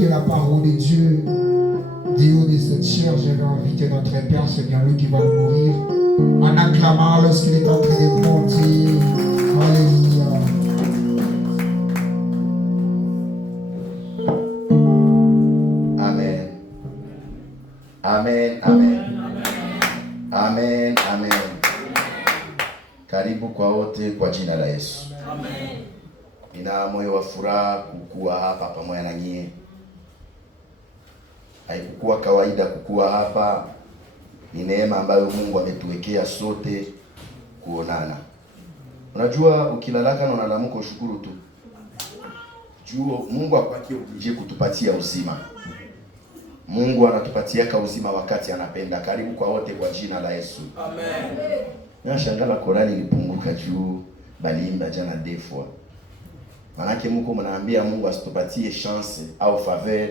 écouter la parole de Dieu. Du haut de cette chair, je vais inviter notre Père, c'est bien lui qui va nous nourrir, en acclamant lorsqu'il est en train de grandir. Alléluia. Amen. Amen. Amen. Amen. Amen. Karibu kwa wote kwa jina la Yesu. Amen. Nina moyo wa furaha kukua hapa pamoja na nyie. Haikukuwa kawaida kukua hapa. Ni neema ambayo Mungu ametuwekea sote kuonana. Unajua ukilalaka na unalamuka ushukuru tu. Jua Mungu akwake uje kutupatia uzima. Mungu anatupatiaka uzima wakati anapenda. Karibu kwa wote kwa jina la Yesu. Amen. Nashangala korali ilipunguka juu balimba jana defwa. Manake mko mnaambia Mungu asitupatie chance au faveur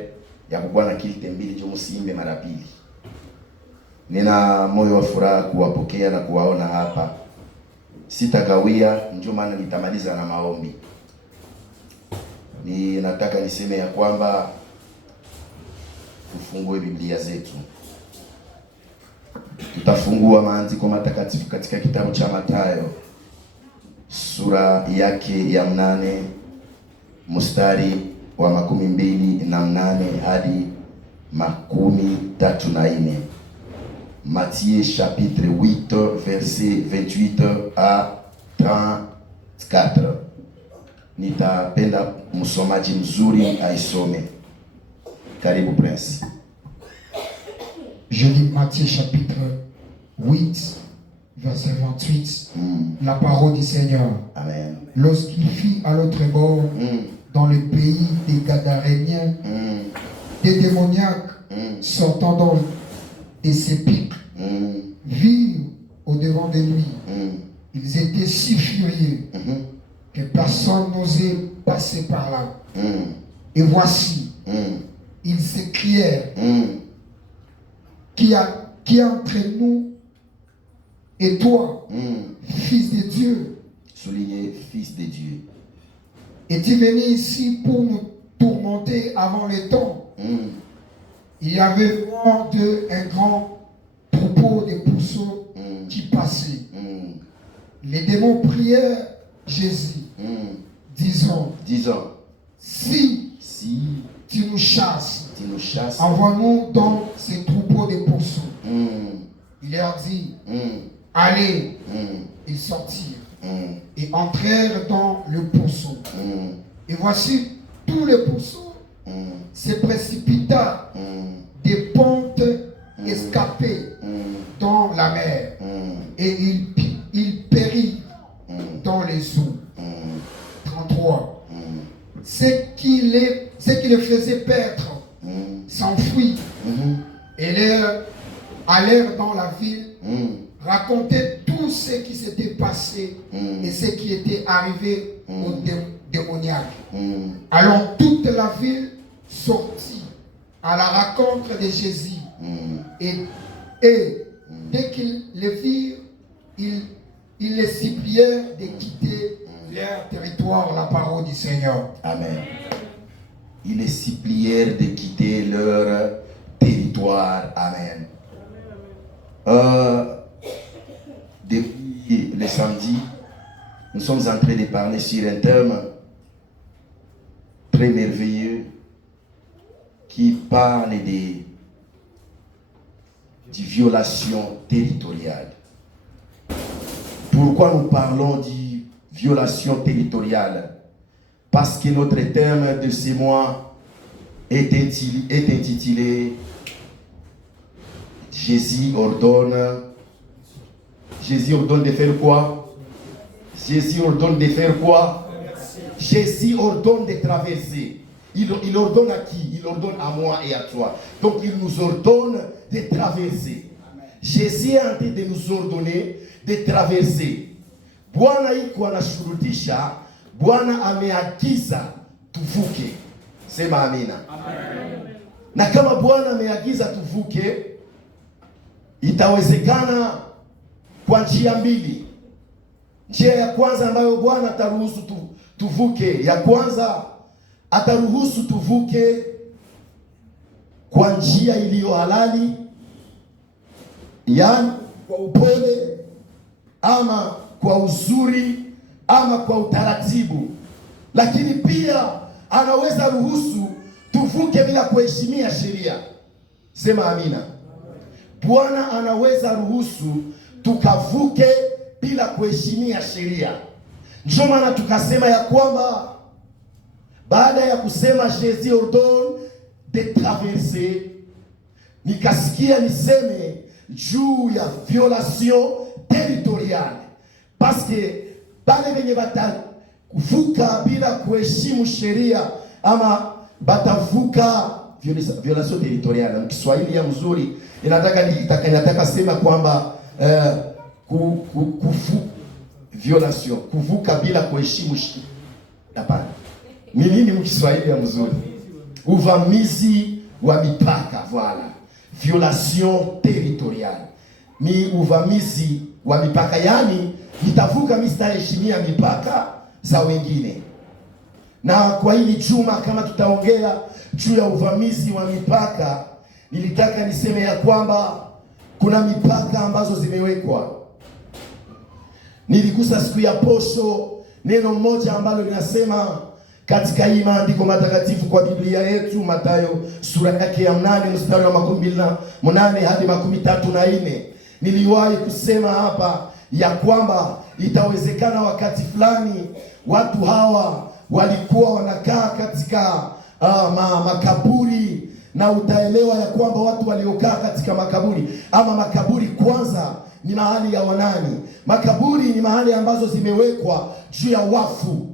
ya kukuwa na kilte mbili juu msiimbe mara pili. Nina moyo wa furaha kuwapokea na kuwaona hapa. Sitakawia, ndio maana nitamaliza na maombi. Nataka niseme ya kwamba tufungue Biblia zetu. Tutafungua maandiko matakatifu katika kitabu cha Mathayo sura yake ya 8 mstari wa 28 hadi 34. Matthieu chapitre 8 verset 28 à 34. Nitapenda msomaji mzuri aisome. Karibu Prince. Je lis Matthieu chapitre 8 verset 28. La parole du Seigneur. Amen. Lorsqu'il fut à l'autre bord, dans le pays des Gadaréniens, des démoniaques sortant donc des sépulcres virent au devant de lui. Ils étaient si furieux que personne n'osait passer par là. Et voici, ils s'écrièrent, qui est entre nous et toi, fils de Dieu? Soulignez fils de Dieu. Es-tu venu ici pour nous tourmenter avant le temps? Il y avait devant d'eux un grand troupeau de pourceaux qui passait. Les démons prièrent Jésus, disant, si tu nous chasses, envoie-nous dans ces troupeaux de pourceaux. Il leur dit, allez. Ils sortirent et entrèrent dans le pourceau. Et voici, tous les pourceaux se précipita des pentes escapées dans la mer. Et il périt dans les eaux. 33. Ce qui les faisait perdre s'enfuit et allèrent dans la ville, raconter tout ce qui s'était passé et ce qui était arrivé aux démoniaques. Alors toute la ville sortit à la rencontre de Jésus. Et dès qu'ils le virent, ils les supplièrent de quitter leur territoire, la parole du Seigneur. Amen. Ils les supplièrent de quitter leur territoire. Amen. Depuis le samedi, nous sommes en train de parler sur un thème très merveilleux qui parle de violation territoriale. Pourquoi nous parlons de violation territoriale? Parce que notre thème de ce mois est intitulé Jésus ordonne de faire quoi? Jésus ordonne de faire quoi? Jésus ordonne de traverser. Il ordonne à qui? Il ordonne à moi et à toi. Donc il nous ordonne de traverser. Jésus est en train de nous ordonner de traverser. Bwana iko anashurutisha, Bwana ameagiza tuvuke. Sema amina. Amen. Na kama Bwana ameagiza tuvuke, itawezekana kwa njia mbili. Njia ya kwanza ambayo Bwana ataruhusu tuvuke, ya kwanza ataruhusu tuvuke kwa njia iliyo halali, yaani kwa upole ama kwa uzuri ama kwa utaratibu. Lakini pia anaweza ruhusu tuvuke bila kuheshimia sheria. Sema amina. Bwana anaweza ruhusu tukavuke bila kuheshimia sheria. Ndio maana tukasema ya kwamba baada ya kusema Jésus ordonne de traverser, nikasikia niseme juu ya violation territoriale, parce que pale venye batavuka bila kuheshimu sheria ama batavuka violation territoriale. Mkiswahili ya mzuri inataka sema kwamba violation, kuvuka bila kuheshimu sheria. Hapana. Ni nini mkiswahili ya mzuri? Uvamizi wa mipaka, voilà. Violation territoriale ni uvamizi wa mipaka, yani nitavuka mimi sitaheshimia mipaka za wengine. Na kwa hili juma kama tutaongea juu ya uvamizi wa mipaka, nilitaka niseme ya kwamba kuna mipaka ambazo zimewekwa. Niligusa siku ya posho neno moja ambalo linasema katika hii maandiko matakatifu kwa Biblia yetu, Mathayo sura yake ya 8 mstari wa 28 hadi 34. Niliwahi kusema hapa ya kwamba itawezekana wakati fulani watu hawa walikuwa wanakaa katika makaburi, na utaelewa ya kwamba watu waliokaa katika makaburi ama makaburi kwanza ni mahali ya wanani. Makaburi ni mahali ambazo zimewekwa juu ya wafu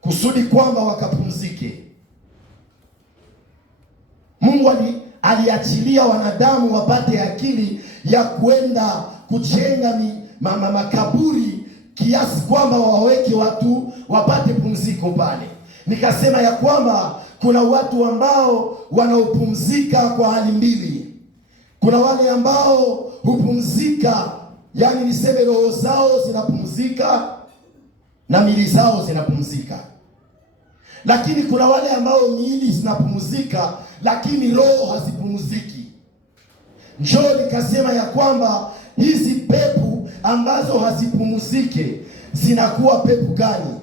kusudi kwamba wakapumzike. Mungu aliachilia wanadamu wapate akili ya kwenda kujenga makaburi kiasi kwamba waweke watu wapate pumziko pale. Nikasema ya kwamba kuna watu ambao wanaopumzika kwa hali mbili. Kuna wale ambao hupumzika, yani niseme roho zao zinapumzika na miili zao zinapumzika. Lakini kuna wale ambao miili zinapumzika lakini roho hazipumziki. Njoo nikasema ya kwamba hizi pepo ambazo hazipumzike zinakuwa pepo gani?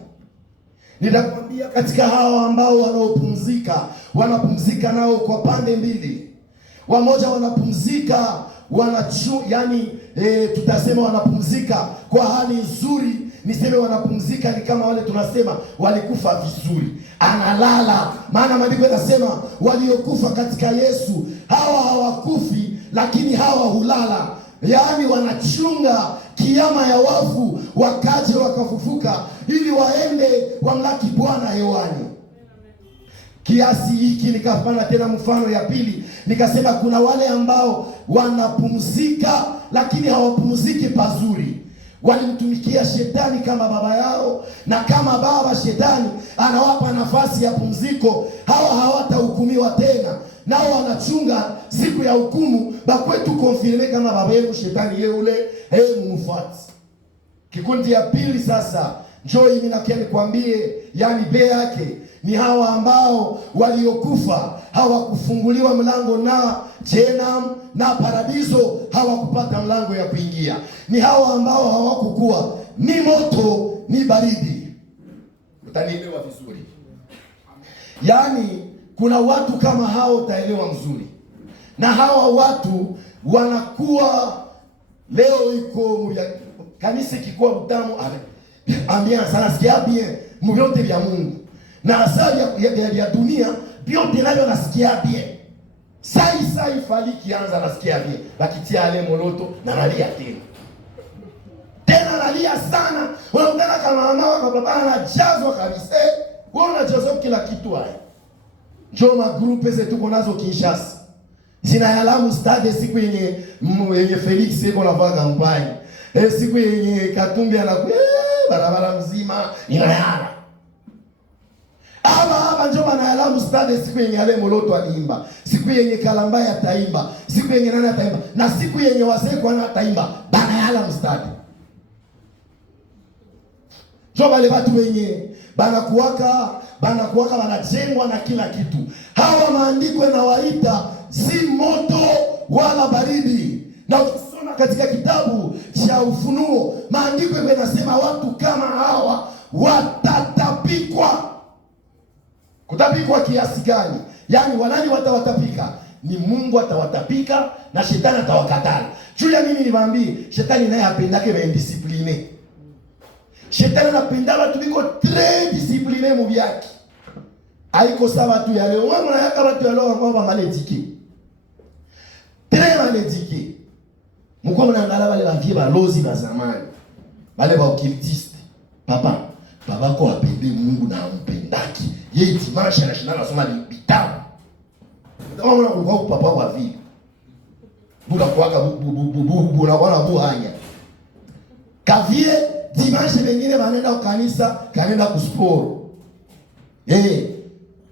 Nitakwambia katika hawa ambao wanaopumzika, wanapumzika nao kwa pande mbili. Wamoja wanapumzika tutasema wanapumzika kwa hali nzuri. Niseme wanapumzika ni kama wale tunasema walikufa vizuri, analala. Maana maandiko yanasema waliokufa katika Yesu hawa hawakufi, lakini hawa hulala. Yaani wanachunga kiama ya wafu wakaje wakafufuka ili waende wamlaki Bwana hewani. Kiasi hiki nikafanya tena mfano ya pili, nikasema kuna wale ambao wanapumzika lakini hawapumziki pazuri. Walimtumikia shetani kama baba yao, na kama baba shetani anawapa nafasi ya pumziko, hawa hawatahukumiwa tena. Nao wanachunga siku ya hukumu, bakwetu konfirme kama baba yenu shetani ye ule mumfuati. Kikundi ya pili sasa, njoo mimi nakia nikwambie, yani be yake ni hawa ambao waliokufa hawakufunguliwa mlango na Jehanamu na paradiso, hawakupata mlango ya kuingia. Ni hawa ambao hawakukuwa ni moto ni baridi. Utanielewa vizuri. Yani kuna watu kama hao utaelewa mzuri. Na hawa watu wanakuwa leo iko kanisa kikuwa Butamu ambiance sana sikia bien mvyote vya Mungu. Na asali ya dunia vyote navyo nasikia bien. Sai faliki anza nasikia bien. Bakitia ale moloto na nalia tena. Tena nalia sana. Unaona kama mama wako baba anajazwa kabisa. Wewe unajazwa kila kitu haya. Njoo magrupe zetu konazo Kinshasa. Zinayalamu stade siku yenye Felix yuko na vaga kampani. Siku yenye Katumbi anakuwa barabara mzima inayala. Hapa njoo banayalamu stade siku yenye ale moloto aliimba. Siku yenye Kalamba ataimba. Siku yenye nani ataimba. Na siku yenye wazee kwa ataimba. Banayalamu stade. Njoo wale watu wenye banakuwaka wanajengwa na kila kitu. Hawa maandiko yanawaita si moto wala baridi. Na ukisoma katika kitabu cha Ufunuo, maandiko yanasema watu kama hawa watatapikwa. Kutapikwa kiasi gani? Yaani wanani watawatapika? Ni Mungu atawatapika na shetani atawakatala. Juu ya nini niwaambie? Shetani naye apendake ba indiscipline. Shetani anapenda watu biko très discipline mu byaki. Haiko sawa tu ya leo. Wewe unayaka watu ya leo ambao maledike. Très maledike. Mko mnaangalia wale wavie balozi ba zamani. Wale ba occultiste. Papa ko apende Mungu na ampendaki. Yeye dimanche anashinda nasoma bitabu. Ndio maana kulikuwa papa wa vile. Buda kuaka bu na bwana buhanya. Kavie dimanche wengine wanaenda kanisa, kanaenda kusporo.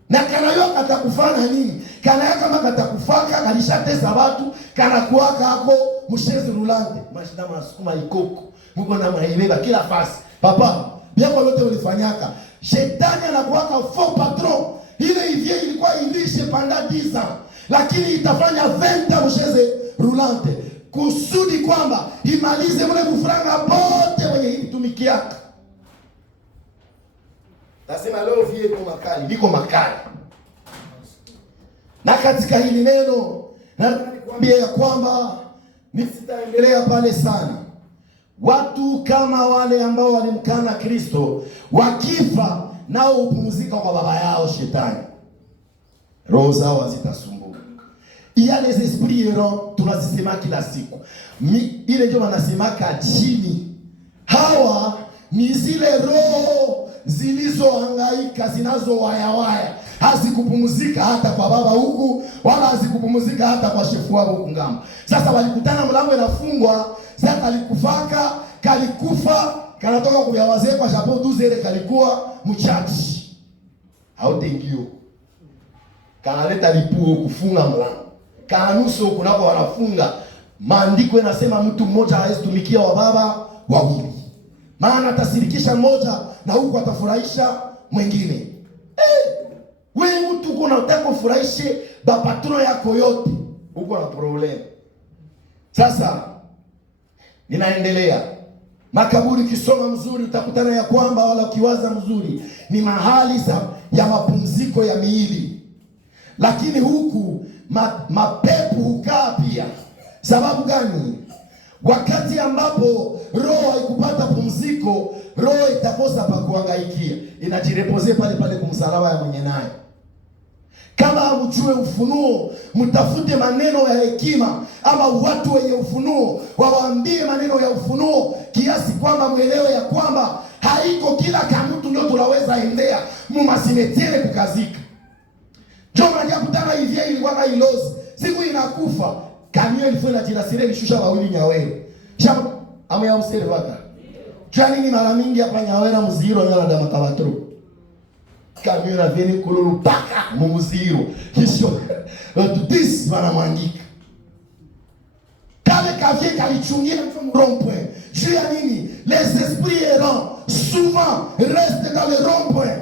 Na kana yo katakufanya nini? Kana yaka kama katakufaka kalishatesa watu, kana kuaka hako mshezi rulante, mashida masukuma ikoko. Mungu na maibeba kila fasi. Papa, biako lote ulifanyaka. Shetani anakuwaka faux patron. Ile hivyo ilikuwa ilishe panda 10 ans. Lakini itafanya 20 ans msheze rulante. Kusudi kwamba imalize mle kufranga bote wenye ilitumikiaka. Nasema leo vie iko makali, liko makali. Na katika hili neno nataka nikwambie ya kwamba nisitaendelea pale sana. Watu kama wale ambao walimkana Kristo wakifa nao upumzika kwa baba yao shetani. Roho zao hazitasumbuka. Il y a les esprits errants, tunazisema kila siku. Ile ndio wanasemaka chini. Hawa ni zile roho zilizohangaika, zinazowayawaya. Hazikupumzika hata kwa baba huku, wala hazikupumzika hata kwa shefu wao huku ngamba. Sasa walikutana mlango inafungwa, sasa alikufaka, kalikufa, kanatoka kuyawazee kwa chapeau 12 ile kalikuwa mchachi. Hautengio. Kanaleta lipuo kufunga mlango. Kanuso kunako wanafunga. Maandiko yanasema mtu mmoja hawezi tumikia wa baba wawili. Maana atasirikisha mmoja na huku atafurahisha mwingine. Wewe mtu uko unataka kufurahishe bapatro yako yote, uko na problem. Sasa ninaendelea. Makaburi kisoma mzuri utakutana ya kwamba wala ukiwaza mzuri ni mahali ya mapumziko ya miili. Lakini huku mapepo hukaa pia. Sababu gani? Wakati ambapo roho haikupata pumziko, roho itakosa pa kuhangaikia. Inajirepose pale pale kumsalaba ya mwenye naye. Kama hamjue ufunuo, mtafute maneno ya hekima ama watu wenye ufunuo, wawaambie maneno ya ufunuo kiasi kwamba muelewe ya kwamba haiko kila kamutu ndio tunaweza endea mumasimetiere kukazika. Joma ya kutana hivyo ilikuwa ilozi. Siku inakufa, kamio ilifuna jirasire lishusha wawili Nyawera. Shamba amu ya observaka. Jani ni mara mingi hapa Nyawera mziro nyala dama kabatro. Kamio na veni kululu paka muziro. Kisho tutisi wanamwangika. Kale kavie kalichungia mfumo rond-point. Juu ya nini? Les esprits errants souvent restent dans le rond-point.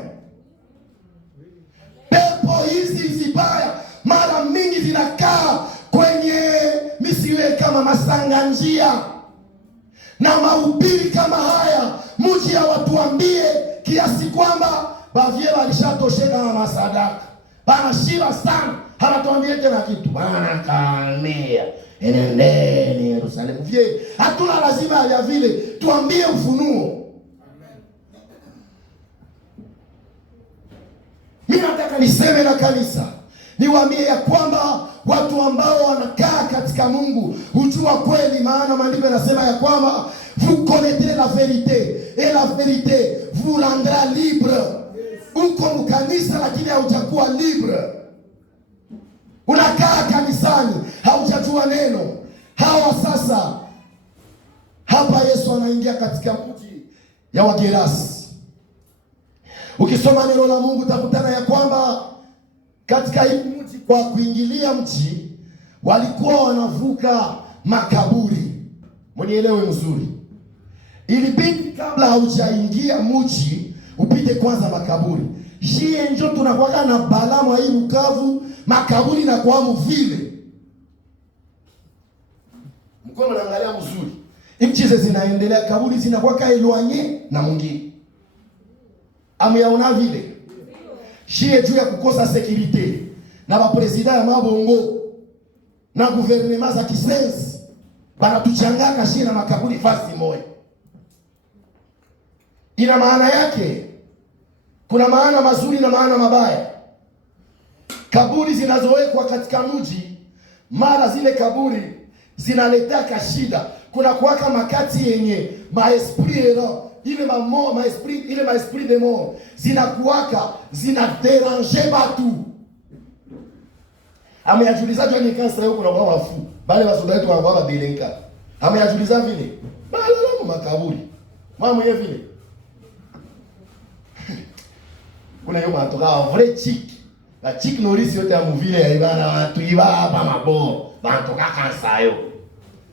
Pepo hizi vibaya mara mingi zinakaa kwenye misiwe kama masanga njia. Na mahubiri kama haya mji hawatuambie kiasi kwamba bavie walishatosheka na masadaka. Banashiba sana, hawatuambie tena kitu. Bana kalmea enendeni Yerusalemu. Vie, hatuna lazima ya vile, tuambie ufunuo. Mimi nataka niseme na kanisa, niwaambie ya kwamba watu ambao wanakaa katika Mungu hujua kweli, maana maandiko yanasema ya kwamba vous connaîtrez la vérité et la vérité vous rendra libre. Uko mkanisa lakini haujakuwa libre. Unakaa kanisani haujajua neno. Hawa sasa hapa Yesu anaingia katika mji ya Wagerasi. Ukisoma neno la Mungu utakutana ya kwamba katika hii mji, kwa kuingilia mji walikuwa wanavuka makaburi. Mnielewe mzuri. Ilibidi kabla haujaingia mji upite kwanza makaburi. Jie njo tunakuwaka na balama hii Bukavu, makaburi na kwa vile. Mkono naangalia mzuri. Nchi zinaendelea, kaburi zinakuwaka eloigné na mwingine. Ameyaona vile. Jie juu ya kukosa security na ba president ya mabongo na gouvernement za kisensi banatuchanganya jie na makaburi fasi moja. Ina maana yake. Kuna maana mazuri na maana mabaya. Kaburi zinazowekwa katika mji, mara zile kaburi zinaleta shida. Kuna kuwaka makati yenye maesprit errant, ile maesprit de mort zinakuwaka zinaderange batu. Ameyajuliza jani kansa yao kuna wafu. Bale wasoda wetu wanakuwa badelenka. Ameyajuliza vile. Bala la makaburi. Mama mwenye vile. Kuna yoma atoka vrai chic. La chic Norisi yote ya muvile ya ibana watu iba hapa mabo. Bantoka kansa yo.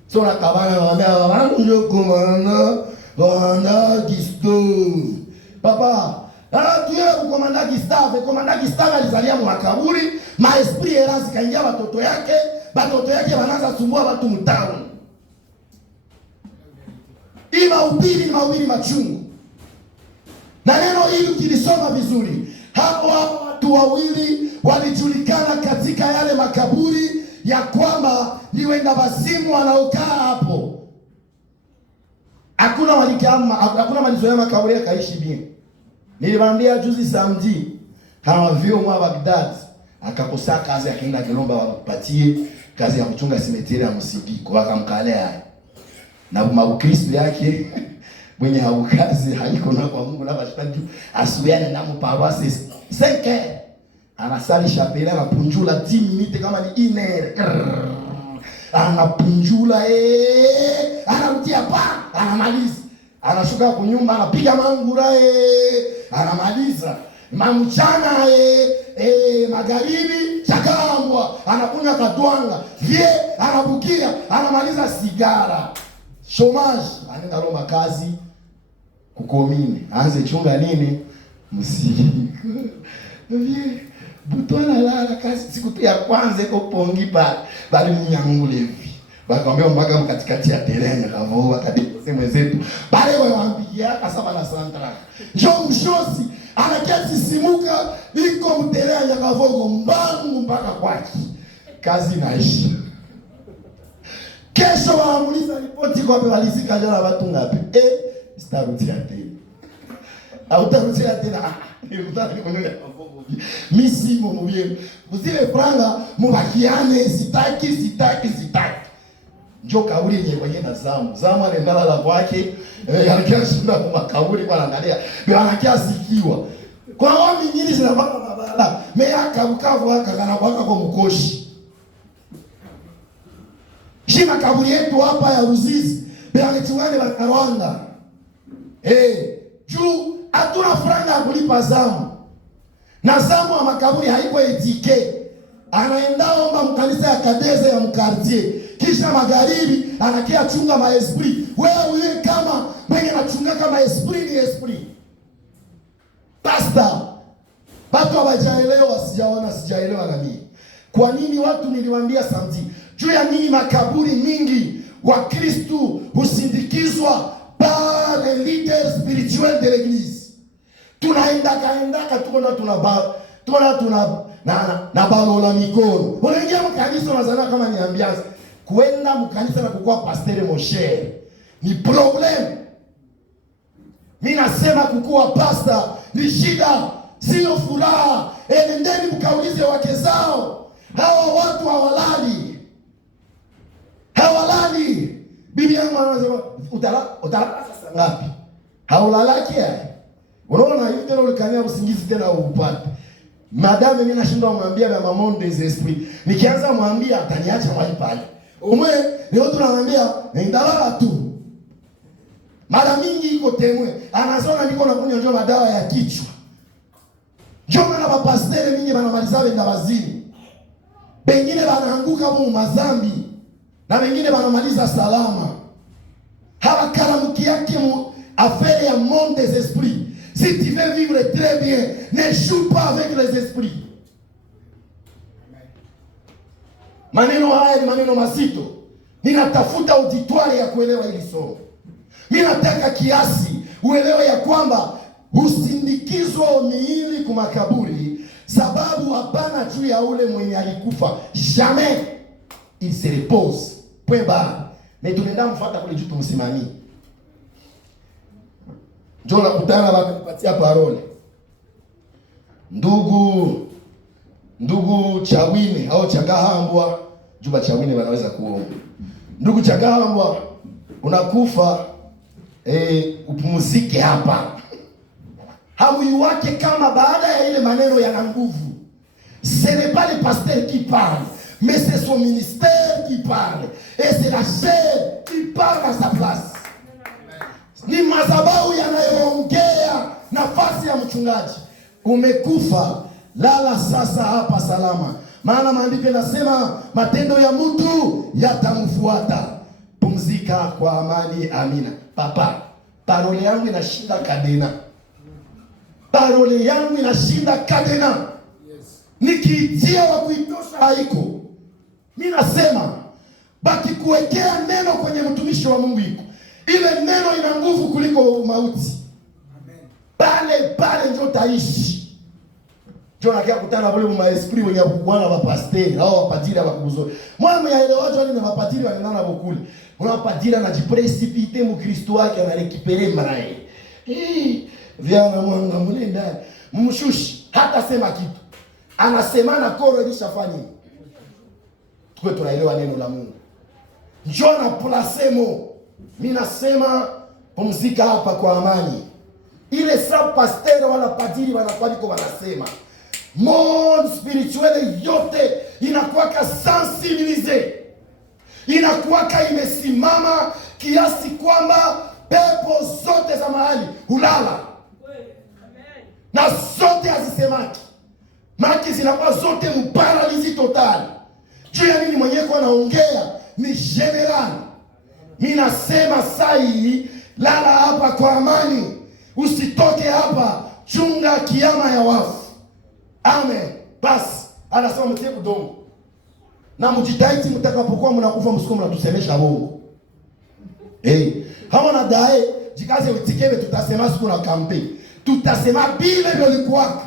So na kabana wambia wangu njo komanda. Komanda Gustave. Papa. Tuye kukomanda Gustave. Komanda Gustave alizalia makaburi. Maesprit errant kaingia batoto yake. Batoto yake wanaanza sumbua watu mtaani. Mahubiri machungu. Na neno hili ukilisoma vizuri, hapo watu wawili walijulikana katika yale makaburi ya kwamba ni wenda wazimu wanaokaa hapo. Hakuna malizoea makaburi yakaishi bien. Niliwaambia juzi samedi, hawa vio mwa Baghdad akakosa kazi, akaenda Kilomba wapatie kazi ya kuchunga simeteri ya Msigiko, wakamkalea na Ukristo yake mwenye haukazi haiko na kwa Mungu na bashitaki asubiane na mpawase 5 anasali chapela na punjula 10 minutes kama ni iner anapunjula anarudia pa anamaliza, anashuka kwa nyumba anapiga mangura anamaliza mamchana magharibi chakambwa anakunywa kadwanga vie anabukia anamaliza sigara chômage anaenda Roma kazi kukomine aanze chunga nini Msigiko vie butona lala kazi siku ya kwanza iko pongi bali mnyangule hivi bakamwambia mpaka katikati ya terrain akavua kadipose mwenzetu bale waambia kasaba la santra njoo mshosi anaketi simuka iko mterrain ya kavogo mbangu mpaka kwaki kazi naisha. Kesho waamuliza ripoti kwa walizika jana watu ngapi? Sitarudia tena. Au tarudia tena. Nilikutana ni mwenye kavogo. Misi mumubie. Mzile franga mubakiane sitaki. Njoo kauli yenye kwenye na zamu anaendala la kwake, anakia shinda kwa kauli kwa anaangalia. Bila anakia sikiwa. Kwa wao nyingine zinapaka mabala. Meaka Bukavu kana kwa mkoshi. Shima kaburi yetu hapa ya Ruzizi, bila nichungane wa Rwanda. Juu hatuna franga ya kulipa zamu. Na zamu wa makaburi haiko etike. Anaenda omba mkanisa ya Kadeze ya mkartie. Kisha magharibi anakia chunga maesprit. Wewe kama mwenye nachunga kama esprit ni esprit. Pastor. Watu hawajaelewa, sijaelewa na mimi. Kwa nini watu niliwaambia samedi? Juu ya nini makaburi mingi wa Kristo husindikizwa par les leaders spirituels de l'église. Tunaenda na balola mikono. Unaingia mkanisa unazana kama ni ambiance. Kwenda mkanisa na kukua pasteur Moshe ni problem. Mimi nasema kukua pastor ni shida, sio furaha. Endeni mkaulize wake zao. Hawa watu hawalali. Bibi yangu anasema utalala sasa ngapi? Haulalaki yeye. Unaona hivi tena ulikania usingizi tena upate. Madame mimi nashindwa kumwambia na maman des esprits. Nikianza kumwambia ataniacha wali pale. Umwe leo tunamwambia ndalala tu. Mara mingi iko temwe. Anasema niko nakunywa njoo madawa ya kichwa. Njoo na bapastere mingi banamaliza benda wazini. Pengine wanaanguka mu mazambi. Na wengine wanamaliza salama. Hawakaramuki yake mu affaire ya monde des esprits. Si tu veux vivre très bien, ne joue pas avec les esprits. Maneno haya ni maneno mazito. Ninatafuta auditoire ya kuelewa hili somo. Mimi nataka kiasi uelewe ya kwamba usindikizwe miili kwa makaburi, sababu hapana juu ya ule mwenye alikufa. Jamais il se repose. Point barre. Mais tunaenda mfuata kule juu tumsimamie. Njoo nakutana wakampatia parole. Ndugu Chawine au Chagahambwa, juba Chawine wanaweza kuomba. Ndugu Chagahambwa, unakufa upumzike hapa. Hamu wake kama baada ya ile maneno yana nguvu. Ce n'est pas le pasteur qui parle, mais c'est son ministère qui parle. Et c'est la chair qui parle à sa place. Ni madhabahu yanayoongea nafasi ya mchungaji. Umekufa, lala sasa hapa salama. Maana maandiko yanasema matendo ya mtu yatamfuata. Pumzika kwa amani, amina. Papa, parole yangu inashinda kadena. Parole yangu inashinda kadena. Yes. Nikiitia wa kuitosha haiko. Mimi nasema baki kuwekea neno kwenye mtumishi wa Mungu iko. Ile neno ina nguvu kuliko mauti. Amen. Pale ndio taishi. Ndio nakia kutana wale maesprit wenye bwana wa pasteur au wapadiri wa kuzo. Mwana yaelewaje wale na mapadiri wanaenda bokuli. Unapadiri anajiprecipitate mu Kristo wake ana récupérer marae. Viana mwanga mlenda. Mshushi hata sema kitu. Anasema na koro ilishafanya. Tuwe tunaelewa neno la Mungu. Njoo na placemo. Mimi nasema pumzika hapa kwa amani. Ile sa pasteur wala padiri wanakuwa wanasema monde spirituel yote inakuwa sensibilize. Inakuwa imesimama kiasi kwamba pepo zote za mahali hulala. Na zote hazisemaki. Maki zinakuwa zote mparalizi total. Juu ya nini mwenyewe kwa naongea ni general. Mimi nasema sai lala hapa kwa amani. Usitoke hapa, chunga kiama ya wafu. Amen. Basi anasema mtie udongo. Na mjitahidi mtakapokuwa mnakufa msiko mnatusemesha bongo. Kama nadai jikaze utikebe tutasema siku na kampe. Tutasema bila ndio likuwa.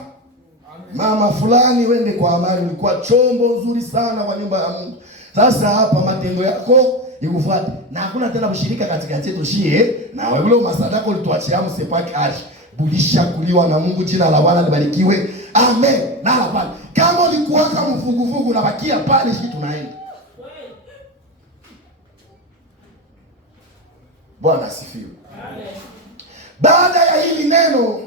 Mama fulani wende kwa amani, ulikuwa chombo nzuri sana kwa nyumba ya Mungu. Sasa hapa matendo yako ikufuate. Na hakuna tena ushirika katikati yetu shie na wewe ule masadako ulituachia msepaki aje. Budisha kuliwa na Mungu, jina la Bwana libarikiwe. Amen. Na hapa kama ulikuwa kama mvuguvugu na bakia pale shi tunaenda. Bwana asifiwe. Amen. Baada ya hili neno,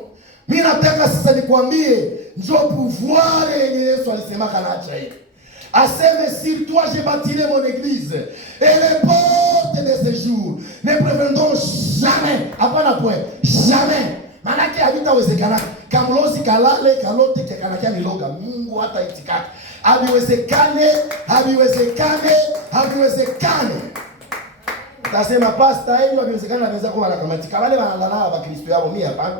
mimi nataka sasa nikwambie njoo pouvoir yenye Yesu alisema kanaacha hii. Aseme sur toi j'ai bâti mon église et les portes de ce jour ne prévaudront jamais. Hapana point, jamais. Manake havitawezekana. Kamlozi kalale kalote kekanakia miloga. Mungu hata itikaki. Haviwezekane. Tasema pastor hiyo haviwezekana anaweza kuwa anakamatika. Wale wanalala wa Kristo yao mimi hapana.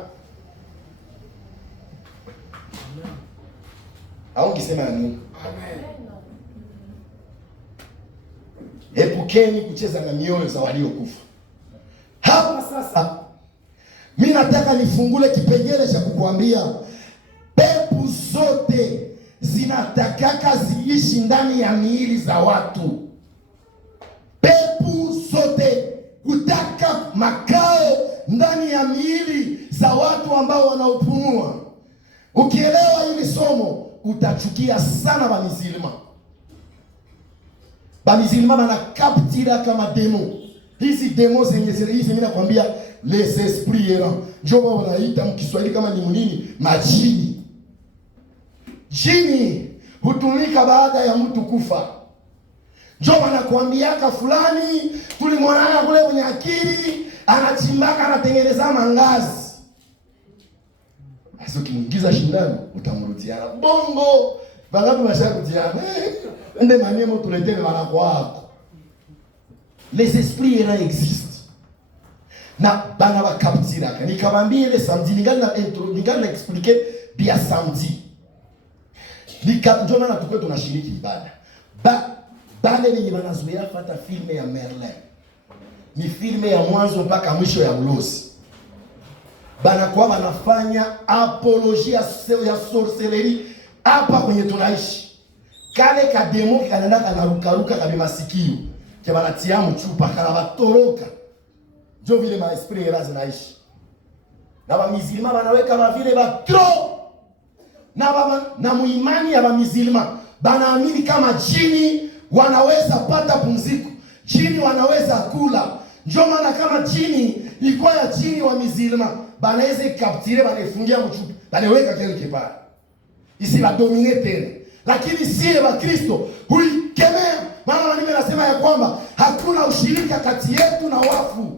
Au kisema nini? Amen. Epukeni kucheza na mioyo za waliokufa. Hapa sasa mimi nataka nifungule kipengele cha kukuambia pepo zote zinatakaka ziishi ndani ya miili za watu. Pepo zote hutaka makao ndani ya miili za watu ambao wanaopumua. Ukielewa hili somo utachukia sana bamizilima. Bamizilima wanakaptira kama demo. Hizi demo zenye hizi mimi nakwambia les esprits errants. Njoo wanaita mkiswahili kama ni nini? Majini. Jini hutumika baada ya mtu kufa. Njoo wanakuambiaka fulani tulimwona kule kwenye akili anachimbaka anatengeneza mangazi. Sasa ukiingiza shindano utamrutiana. Bongo bangapi washakutiana. Ende maneno tuletele wanakwako. Les esprits errants existent. na bana bakaptiraka. Nikamwambia ile samedi ningali na expliquer bia samedi. Njoo na tukwe tunashiriki ibada. Bale ni wanazoea fata filme ya Merlin. Ni filme ya mwanzo mpaka mwisho ya ulozi. Banakuwa wanafanya apologia ya sorcellerie hapa kwenye tunaishi. Kale kademo kanaenda kanarukaruka kabima sikio. Kia banatia mchupa kana batoroka. Ndio vile ma esprit erazi naishi. Na ba mizilima banaweka ba vile ba trop. Na muimani ya ba mizilima banaamini kama jini wanaweza pata pumziko. Jini wanaweza kula. Ndio maana kama jini ilikuwa ya jini wa mizilima banaweza kaptire banafungia mchupa. Banaweka quelque part. Isi la domine tena. Lakini sie wa Kristo huikemea. Maana mimi nasema ya kwamba hakuna ushirika kati yetu na wafu.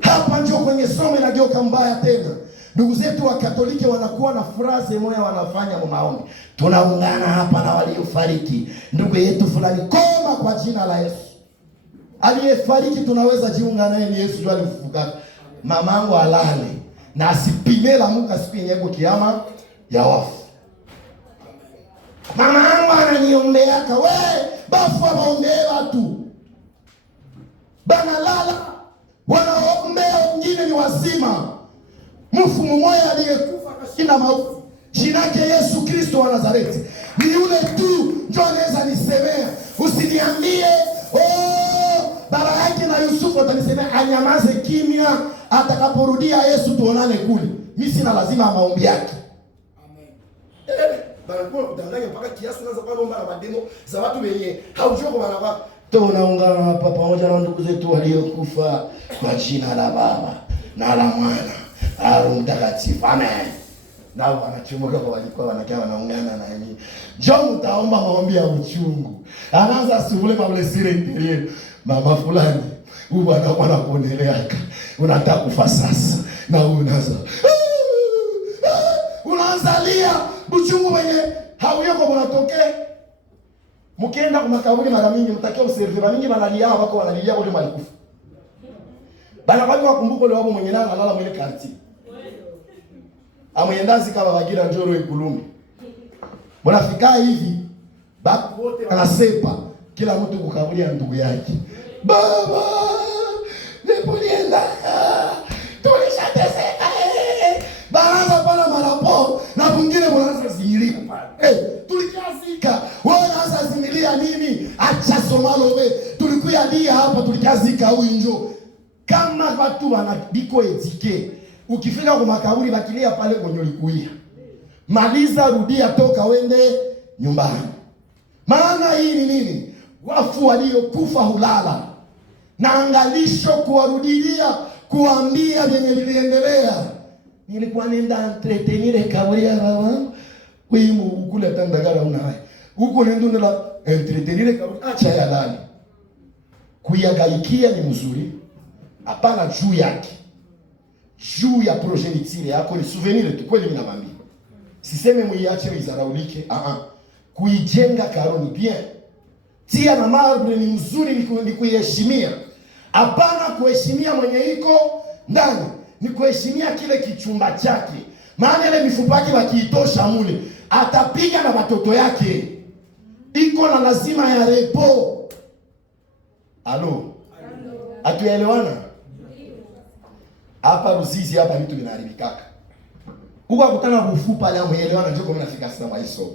Hapa ndio kwenye somo inageuka mbaya tena. Ndugu zetu wa Katoliki wanakuwa na phrase moja wanafanya maombi. Tunaungana hapa na waliofariki. Ndugu yetu fulani koma kwa jina la Yesu. Aliyefariki tunaweza jiunga naye ni Yesu ndiye alifufuka. Mamangu alale na asipime la Mungu siku yenyewe kiama ya wafu. Mamangu ananiombeaka we bafu waombea watu. Banalala wanaombea wengine ni wazima. Mfu mmoja aliyekufa kashinda mauti. Jina lake Yesu Kristo wa Nazareti. Ni yule tu ndio anaweza nisemea. Usiniambie baba yake na Yusufu atanisemea anyamaze kimya atakaporudia Yesu tuonane kule. Mimi sina lazima maombi yake. Amen. Banakuwa kudanganya mpaka kiasi unaanza kuomba na mademo za watu wenye haujoko bana. Tunaungana hapa pamoja na ndugu zetu waliokufa kwa jina la Baba na la Mwana na Roho Mtakatifu. Amen. Nao wanachomoka kwa walikuwa wanakaa wanaungana na nini. Njoo mtaomba maombi ya uchungu. Anaanza suvule mablesire interior. Mama fulani, huyu bwana anakuoneleaka. Unataka kufa sasa. Na unaanzalia uchungu wenye hauyoko unatokea. Mkienda kwa makaburi mara mingi mtakia userve mara mingi wanalia wako wanalilia wale malikufa. Bana kwa wakumbuko leo wao mwenye nana analala mwenye karti. Amwendazi kama wagira njoro ikulumi. Mnafika hivi bako wote wanasepa kila mtu kukaburia ndugu yake. Baba, nipolienda tulishateseka. Baraza pala marapo na mwingine mnaanza zimilia pale. Tulikazika. Wanaanza zimilia nini? Acha somalo we. Tulikuya lia hapa tulikazika huyu njo. Kama watu wanabiko etike. Ukifika kwa makaburi bakilia pale kwenye ulikuia. Maliza rudia toka wende nyumbani. Maana hii ni nini? Wafu waliokufa hulala. Na angalisho kuwarudilia kuambia vyenye viliendelea. Nilikuwa nenda entretenir kaburi ya baba. Kuimu ukule tandagara unaye. Huko nendo na entretenir kaburi acha ya lali. Kuyagaikia ni mzuri. Hapana juu yake. Juu ya progeniture yako ni souvenir tu kweli mimi nakwambia. Siseme muiache izaraulike, kuijenga karoni bien. Tia na marble ni mzuri ni kuiheshimia. Hapana kuheshimia mwenye iko ndani, ni kuheshimia kile kichumba chake. Maana ile mifupa yake wakiitosha mule, atapiga na watoto yake. Iko na lazima ya repo. Alo. Atuelewana? Hapa Ruzizi hapa vitu vinaharibikaka. Huko akutana kufupa la muelewana njoo kama nafika sasa maiso.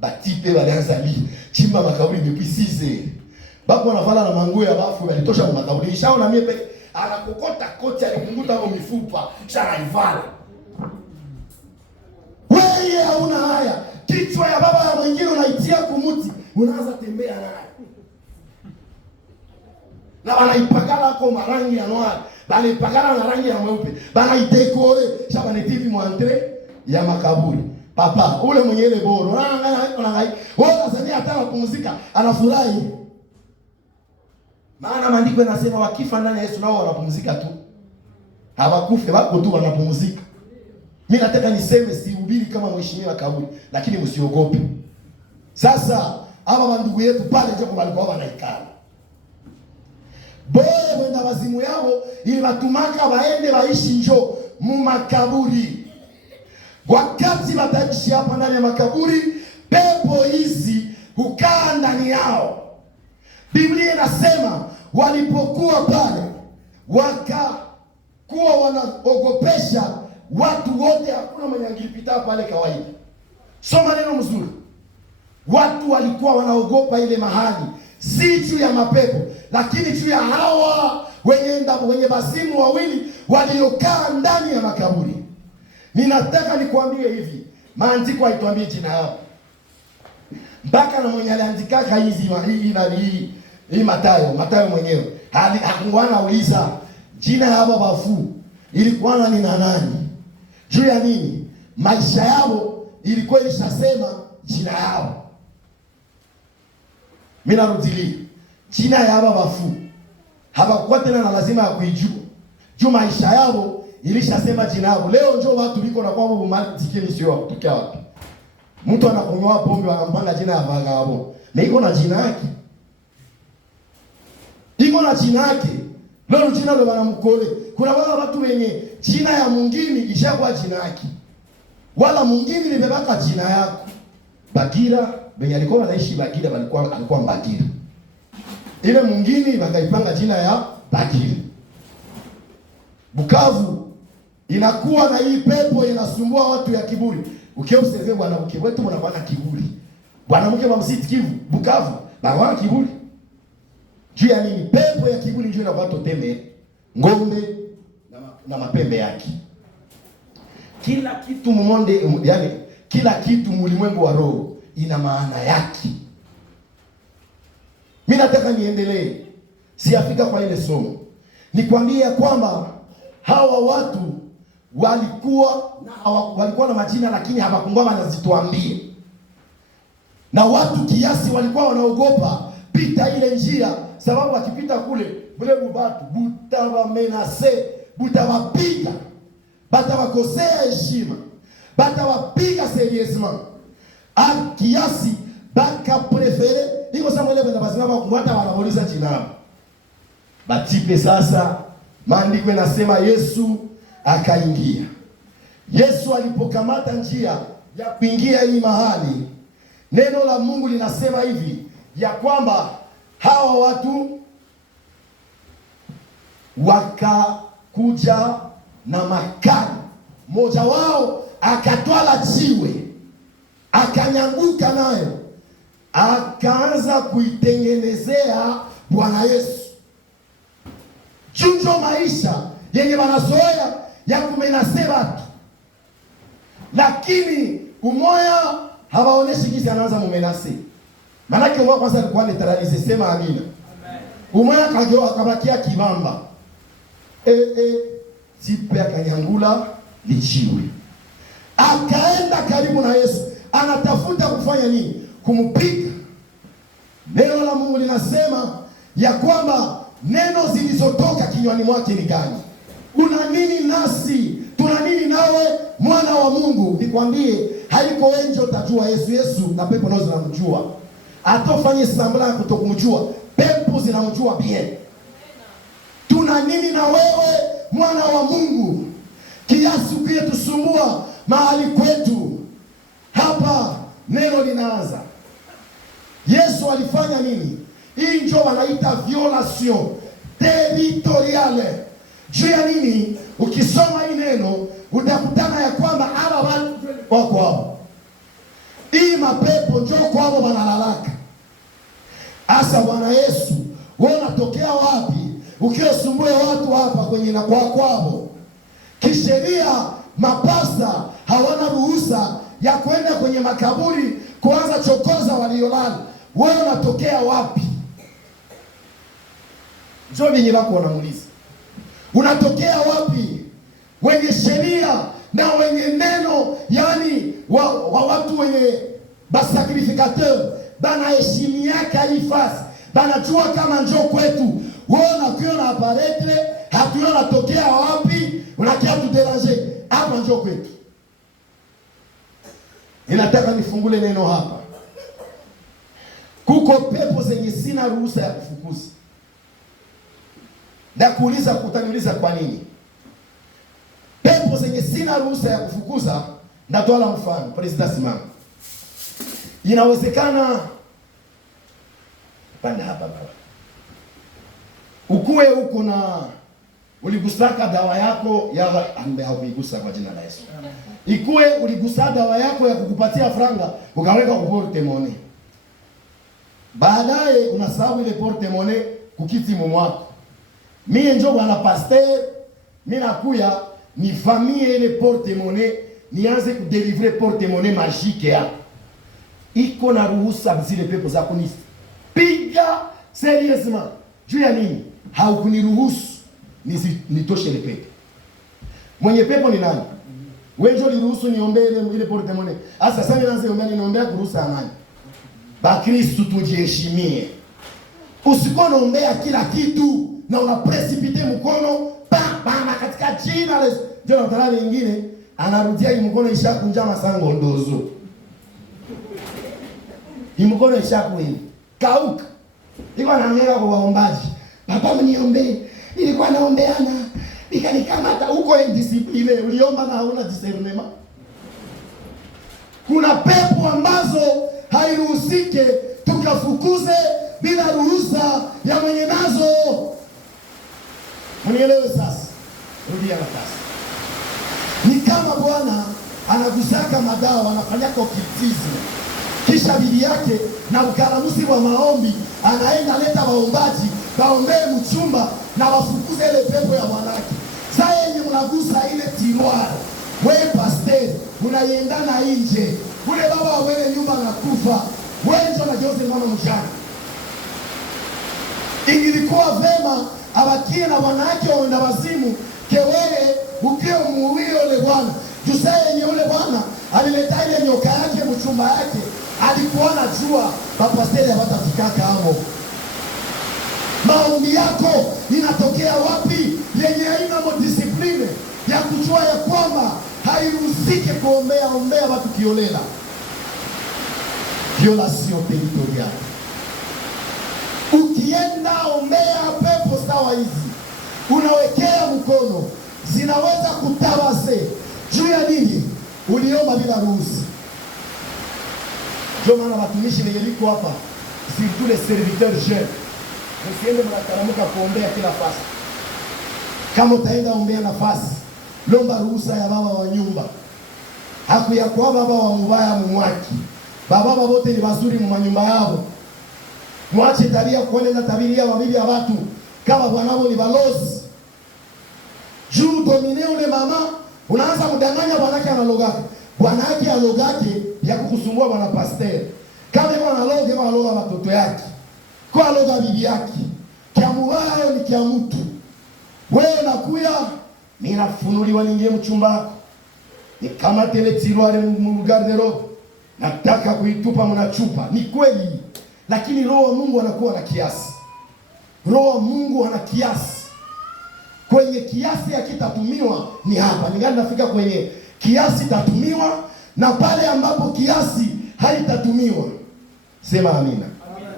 Batipe walianza li chimba makaburi mepisize. Bako wanavala na manguo ya bafu yalitosha makaburi. Shao na mimi anakokota koti alikunguta hapo mifupa, shana ivala. Wewe hauna haya. Kichwa ya baba ya mwingine unaitia kumuti, unaanza tembea naye. Na wanaipakala kwa marangi ya noir. Bana ipakala na rangi ya mweupe. Bana idekore shaba ni TV mwantre ya makaburi. Papa, ule mwenye ile boro. Unaangalia. Wala sasa hata anapumzika, anafurahi. Maana maandiko yanasema wakifa ndani ya Yesu nao wanapumzika tu. Hawakufe, wako tu wanapumzika. Mimi nataka niseme sihubiri kama mheshimiwa kaburi, lakini msiogope. Sasa hawa ndugu yetu pale ndio walikuwa wanaikana. Boye mwenda wazimu yao ili watumaka waende waishi njo mu makaburi. Wakati wataishi hapa ndani ya makaburi, pepo hizi hukaa ndani yao. Biblia inasema walipokuwa pale wakakuwa wanaogopesha watu wote, hakuna mwenye angepita pale kawaida. Soma neno mzuri. Watu walikuwa wanaogopa ile mahali, si juu ya mapepo, lakini juu ya hawa wenye basimu wawili waliokaa ndani ya makaburi. Ninataka nikwambie hivi, maandiko haituambii jina yao. Mpaka na mwenye aliandika hii Mathayo mwenyewe hakuwa uliza jina ya baba bafu ilikuwa ni nani? Juu ya nini? Maisha yao ilikuwa ilishasema jina yao. Mimi narudilia, jina ya baba bafu hapakuwa tena na lazima ya kuijua. Juu maisha yao ilishasema jina yao. Leo njoo watu biko na kwao mumalitike sio kutokea wapi. Mtu anakunywa pombe anampanga jina ya vagabo. Na iko na jina yake. Iko na jina yake. Leo jina lo wanamkole. Kuna watu wenye jina ya mwingine ishakuwa jina yake. Wala mwingine limebaka jina yako. Bagira, wenye alikuwa anaishi Bagira alikuwa Bagira. Ile mwingine wakaipanga jina ya Bagira. Bukavu inakuwa na hii pepo inasumbua watu ya kiburi. Ukiobserve mwanamke wetu mnakuwa na kiburi. Mwanamke wa Msiti Kivu, Bukavu, banakuwa kiburi. Juu ya nini? Pepo ya kiburi ndio inakuwa toteme ngombe na mapembe yake. Kila kitu mumonde, yani kila kitu mulimwengu wa roho ina maana yake. Mimi nataka niendelee. Siafika kwa ile somo. Nikwambie kwamba hawa watu walikuwa na majina lakini hawakuwa wanazituambie. Na watu kiasi walikuwa wanaogopa pita ile njia, sababu wakipita kule vile bubatu butawamenase, butawapiga, batawakosea heshima, batawapiga seriousement. Kiasi baka prefere iko sawa ile benda bazima kumwata wanauliza jina. Batipe sasa, maandiko yanasema Yesu akaingia. Yesu alipokamata njia ya kuingia hii mahali, neno la Mungu linasema hivi ya kwamba hawa watu wakakuja na makali. Mmoja wao akatwala jiwe, akanyanguka nayo, akaanza kuitengenezea Bwana Yesu. Chunjo maisha yenye wanazoea ya kumenase watu, lakini umoya hawaoneshi kisi anaanza mumenase. Manake umoya kwanza alikuwa neutralize, sema amina. Amen. Umoya kageo akabakia kibamba. Sipe akanyangula lijiwe. Akaenda karibu na Yesu, anatafuta kufanya nini? Kumpiga. Neno la Mungu linasema ya kwamba neno zilizotoka kinywani mwake ni gani? Una nini nasi? Tuna nini nawe mwana wa Mungu? Nikwambie, haiko wengi utajua Yesu na pepo nazo zinamjua. Atofanye sambla kutokumjua, pepo zinamjua bien. Tuna nini na wewe mwana wa Mungu? Kiasi ukietusumbua mahali kwetu. Hapa neno linaanza. Yesu alifanya nini? Hii ndio wanaita violation territoriale. Juu ya nini? Ukisoma hii neno utakutana ya kwamba hawa watu wako hapo. Hii mapepo ndio kwao wanalalaka. Asa Bwana Yesu, wewe unatokea wapi? Ukiosumbua watu hapa kwenye na kwao. Kisheria mapasta hawana ruhusa ya kwenda kwenye makaburi kuanza chokoza waliolala. Wewe unatokea wapi? Njoo ninyi wako wanamuuliza. Unatokea wapi? Wenye sheria na wenye neno, yani wa watu wenye basacrificateur, bana heshimiaka hii fasi, banajua kama njoo kwetu. Wewe unakiona aparetre, hatuona unatokea wapi? Unakia tu déranger. Hapa njoo kwetu. Ninataka nifungule neno hapa. Kuko pepo zenye sina ruhusa ya kufukuza. Na kuuliza, utaniuliza kwa nini? Pepo zenye sina ruhusa ya kufukuza, ndatoa mfano. President simama. Inawezekana panda hapa baba. Ukuwe huko na uligusaka dawa yako ya ambaye hauigusa kwa jina la Yesu. Ikuwe uligusa dawa yako ya kukupatia franga, ukaweka kwa portemone. Baadaye unasahau ile portemone kukiti mwako. Mimi njoo bwana pasteur, mimi nakuya nifamie ile portemone, nianze kudeliver portemone magique yako. Iko na ruhusa zile pepo za kunipiga seriously. Juu ya nini? Haukuniruhusu nitoshe ile pepo. Mwenye pepo ni nani? Wewe ndio uliruhusu niombe ile portemone. Sasa mimi naanza kuomba, ninaombea kuruhusa amani. Ba Kristo tujiheshimie. Usiko naombea kila kitu na una precipite mkono bana katika jina la Yesu. Ndio nataka wengine anarudia hii mkono ishakunja masango ndozo. Hii mkono ishaku hivi. Kauka. Iko anaangalia kwa waombaji. Papa mniombe. Nilikuwa naombeana. Nikanikamata huko indiscipline, uliomba na hauna discernment. Kuna pepo ambazo hairuhusike tukafukuze bila ruhusa ya mwenye nazo. Mnielewe sasa. Rudia nafasi. Ni kama Bwana anagusaka madawa, anafanya kokitizi. Kisha bibi yake na ukaramusi wa maombi anaenda leta waombaji baombee mchumba na wafukuze ile pepo ya mwanake. Sasa yenye unagusa ile tiroir, wewe pastor unaiendana nje, ule baba wewe nyumba anakufa, wewe ndio unajioza mama mjana. Ingilikuwa vema abakie na wanawake waenda wazimu, kewewe ukio muwio ile bwana. Tusaye yenye ule bwana alileta ile nyoka yake mchumba yake, alikuwa anajua mapasteri hawatafikaka hapo. Maombi yako inatokea wapi? Yenye haina discipline ya kujua ya kwamba hairuhusike ombea watu kiolela. Violation territoriale. Ukienda ombea pepo sawa hizi, unawekea mkono, zinaweza kutawase. Juu ya nini? Uliomba bila ruhusa. Ndio maana watumishi wenyeliko hapa, surtout les serviteurs jeunes, msiende mnataramuka kuombea kila nafasi. Kama utaenda ombea nafasi, lomba ruhusa ya baba wa nyumba. Hakuyakuwa baba wa mubaya mumwaki. Baba wote ni wazuri mu manyumba yao. Mwache tabia kuona tabiria wa bibi ya watu kama bwanao ni balozi. Juu domine ule mama, unaanza kudanganya bwanake analogaka. Bwanake alogake ya kukusumbua bwana pasteur. Kama yeye analoga watoto yake. Kwa aloga bibi yake. Kia mubaya ni kia mtu. Wewe nakuya, mimi nafunuliwa ningie mchumba wako. Ni kama tele tiroare mu garderobe. Nataka kuitupa mnachupa. Ni kweli. Lakini roho wa Mungu anakuwa na kiasi. Roho wa Mungu ana kiasi. Kwenye kiasi akitatumiwa ni hapa. Ningali nafika kwenye kiasi tatumiwa, na pale ambapo kiasi haitatumiwa. Sema amina. Amen.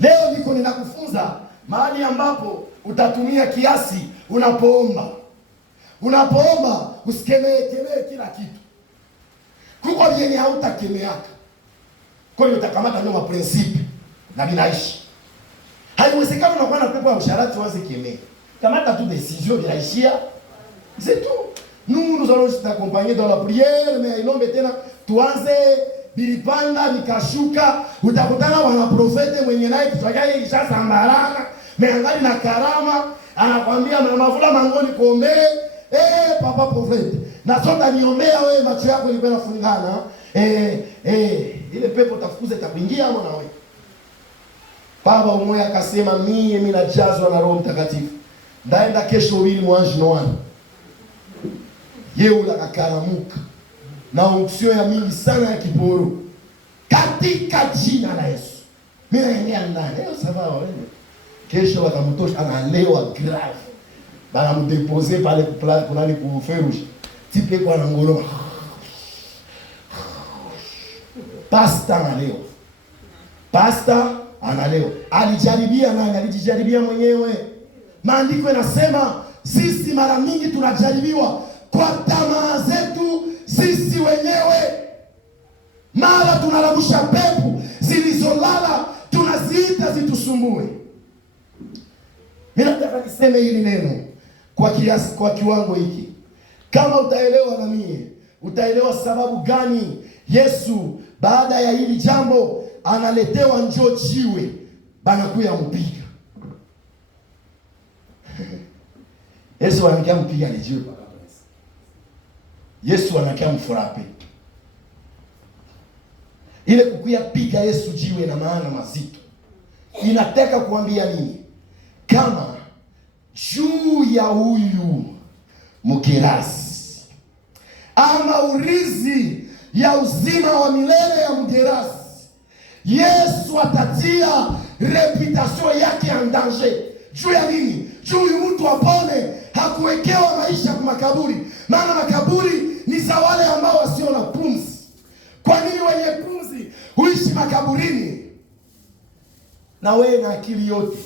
Leo niko ninakufunza mahali ambapo utatumia kiasi unapoomba. Unapoomba usikemee kila kitu. Kuko yenye hautakemeaka. Kwa hiyo utakamata ndio maprinsipi na binaishi. Haiwezekani unakuwa na pepo ya usharati wazi kemea. Kamata tu décision binaishia. C'est tout. Nous allons t'accompagner dans la prière, mais inombe tena tuanze bilipanda nikashuka, utakutana wana profete mwenye naye kitakaye kishasambarana, meangali na karama, anakuambia mavula mangoni kuombee, papa profete. Na sota niombea wewe macho yako ilikuwa inafungana, ile pepo tafukuze takuingia hapo na wewe. Baba umoja akasema mimi najazwa na Roho Mtakatifu. Ndaenda kesho wili mwanji noana. Yeye akakaramuka na unksio ya mingi sana ya kiporo katika jina la Yesu. Mimi naendea ndani. Leo sababu wewe. Kesho wakamtosha analewa grave. Bana mdeposer pale kunani kuferushi. Tipe kwa ngolo. Pasta analeo. Pasta analeo. Alijaribia nani? Alijijaribia mwenyewe. Maandiko yanasema sisi mara mingi tunajaribiwa kwa tamaa zetu sisi wenyewe. Mara tunalamusha pepo zilizolala, tunaziita zitusumbue. Mimi nataka niseme hili neno kwa kiasi, kwa kiwango hiki. Kama utaelewa na mie, utaelewa sababu gani Yesu baada ya hili jambo analetewa njoo jiwe banakuya mpiga. Yesu anakia mpiga ni jiwe. Yesu anakia mfurape. Ile kukuya piga Yesu jiwe na maana mazito. Inataka kuambia nini? Kama juu ya huyu Mgerasi ama urizi ya uzima wa milele ya Mgerasi, Yesu atatia reputation yake en danger. Juu ya nini? Juu mtu apone, hakuwekewa maisha kwa makaburi. Maana makaburi ni za wale ambao wasio na pumzi. Kwa nini wenye pumzi huishi makaburini? Na wewe na akili yote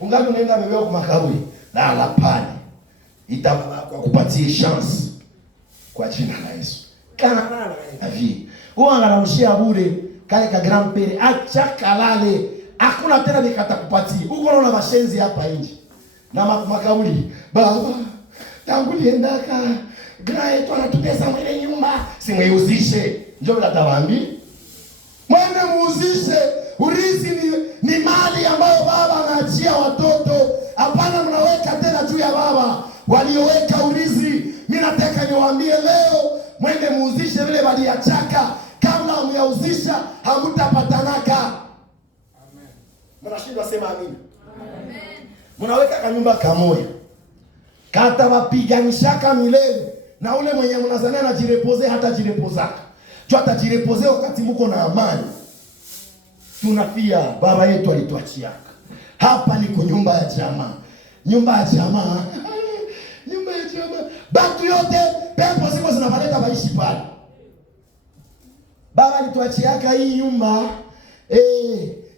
ungali unaenda bebewa kwa makaburi, na la pale itakuwa kupatie chance kwa jina la Yesu. Kana avi uangalamshia bure kale ka grand pere acha kalale, hakuna tena nikatakupatia. Uko unaona mashenzi hapa nje na makaburi. Baba tangu liendaka grae tu anatutesa mwele nyumba, simweuzishe. Njoo bila tawambi mwende muuzishe. Urithi ni mali ambayo baba anaachia watoto. Hapana mnaweka tena juu ya baba walioweka urithi. Mimi nataka niwaambie leo, mwende muuzishe vile waliachaka. Kabla myauzisha hamtapatanaka. Amen. Mnashindwa sema amina. Amen. Mnaweka kanyumba kamoja, kata wapiganishaka milele, na ule mwenye mnazania na jirepose hata jirepozaka. Tu atajirepose wakati mko na amani. Tunafia baba yetu alituachiaka. Hapa niko nyumba ya jamaa. Nyumba ya jamaa. Nyumba ya jamaa. Batu yote pepo ziko zinapaleta baishi pale. Baba alituachiaka hii nyumba.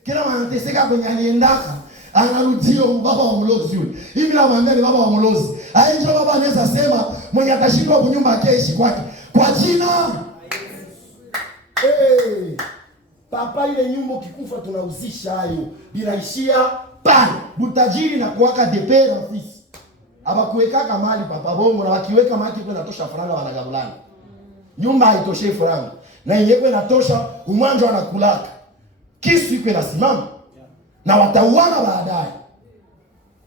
Kila wanateseka kwenye aliendaka, anarudio baba wa mlozi yule. Hivi na mwambia ni baba wa mlozi. Hainjo baba anaweza sema mwenye atashindwa kunyumba akeishi kwake. Kwa jina papa, ile nyumba kikufa tunauzisha hayo. Binaishia pale. Butajiri na kuwaka depera ofisi. Aba kuweka mali papa bongo, na wakiweka mali kwa natosha faranga wanagabulana. Nyumba haitoshe faranga. Na yenyewe inatosha umwanjo anakulaka. Kisu iko inasimama. Na watauana baadaye.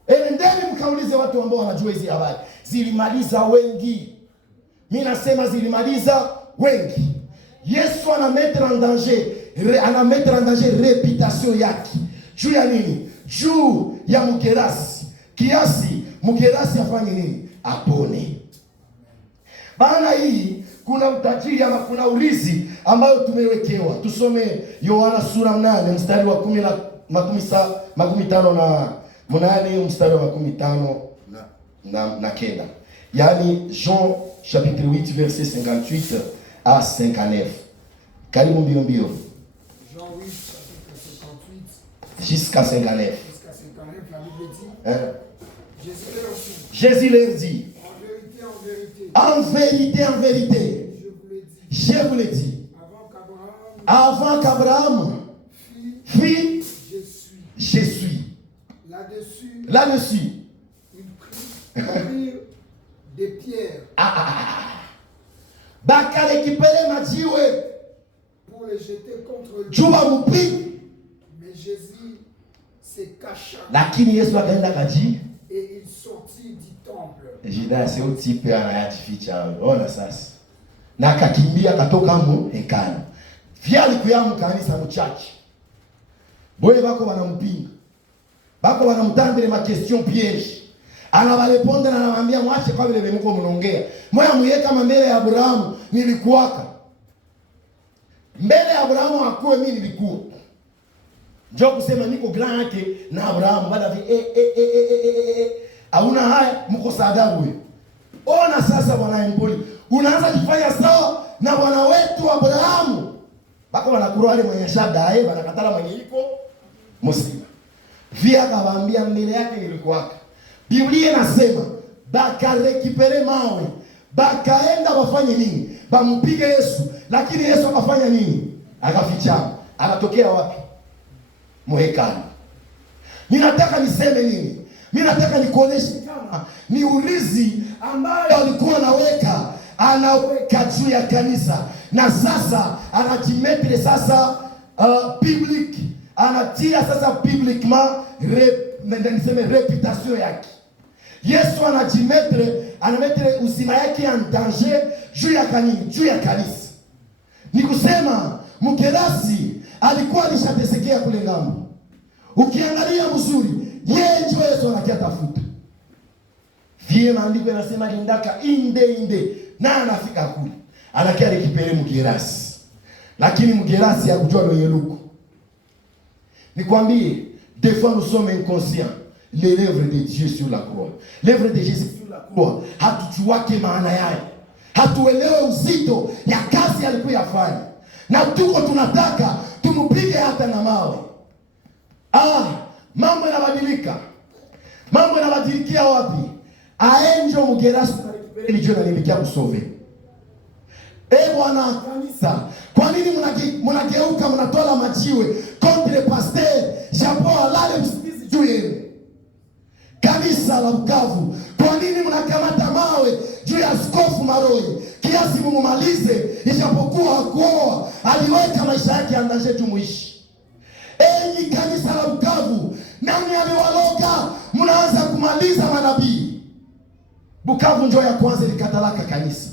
Endeni mkaulize watu ambao wanajua hizi habari. Zilimaliza wengi. Mimi nasema zilimaliza wengi. Yesu anamettre en danger reputation yake. Juu ya nini? Juu ya Mgerasi. Kiasi Mgerasi afanye nini? Apone. Bana hii kuna utajiri ama kuna urithi ambayo tumewekewa. Tusome Yohana sura 8 mstari wa 15 mstari wa 15 na kenda. Yani Jean chapitre 8 verset 58 à 59. Karibu mbio mbio. Jean 8 chapitre 58 jusqu'à 59. Jusqu'à 59, la Bible dit. Jésus leur dit. En vérité, en vérité. Je vous le dis. Avant qu'Abraham fît, je suis. Là-dessus. Ils prirent des pierres. Baka récupérer ma jiwe pour les jeter contre lui. Juba mupi. Mais Jésus se cacha. Lakini Yesu akaenda kaji. Et il sortit du temple. Jida c'est au type anayajificha. Ona sasa. Na akakimbia katoka mu hekalu. Vya alikuyamu kanisa mchache. Boye bako wanampinga. Bako wanamtandile ma question piège. Anawareponda na anamwambia mwache kwa vile mko mnaongea. Moya muye kama mbele ya Abrahamu nilikuwaka. Mbele ya Abrahamu hakuwe mimi nilikuwa. Njoo kusema niko grand yake na Abrahamu bada vi hauna haya mko saadabu huyo. Ona sasa bwana Mpoli. Unaanza kufanya sawa na bwana wetu Abrahamu. Bako wanakuru wale mwenye shada wanakatala mwenye iko Muslima. Via kawaambia mbele yake nilikuwaka. Biblia inasema bakarekipere mawe, bakaenda wafanye nini? Bampige Yesu. Lakini Yesu akafanya nini? Akafichama. Anatokea wapi? Muhekani. Ninataka niseme nini? Ninataka nikuoneshe kama ni urizi ambayo alikuwa anaweka juu ya kanisa, na sasa anajimetre sasa public, anatia sasa publiquement niseme reputation yake. Yesu anametre uzima yake en danger juu ya kanini? Juu ya kanisa. Ni kusema mgerasi alikuwa alishatesekea kule ngambo. Ukiangalia mzuri, yeye ndio Yesu anakia tafuta. Vie maandiko yanasema lindaka inde na anafika kule. Anakia rekipere mgerasi. Lakini mgerasi hakujua mwenye luko. Nikwambie, des fois nous sommes inconscients. L'œuvre de Dieu sur la croix. L'œuvre de Jésus sur la croix. Hatujuake maana yake. Hatuelewe uzito ya kazi alikuwa yafanya. Na tuko tunataka tumpige hata na mawe. Mambo yanabadilika. Mambo yanabadilikia wapi? Aenjo mgerasi ni Dieu ananibikia kusove. Bwana kanisa, kwa nini mnageuka mnatola majiwe contre pasteur Japo alale msikizi juu yenu? Kanisa la Bukavu, kwa nini mnakamata mawe juu ya Askofu Maroi kiasi mumalize, ijapokuwa hakuoa, aliweka maisha yake andaje tumuishi? Enyi kanisa la Bukavu, nani aliwaloga? Mnaanza kumaliza manabii. Bukavu njoo ya kwanza likatalaka kanisa.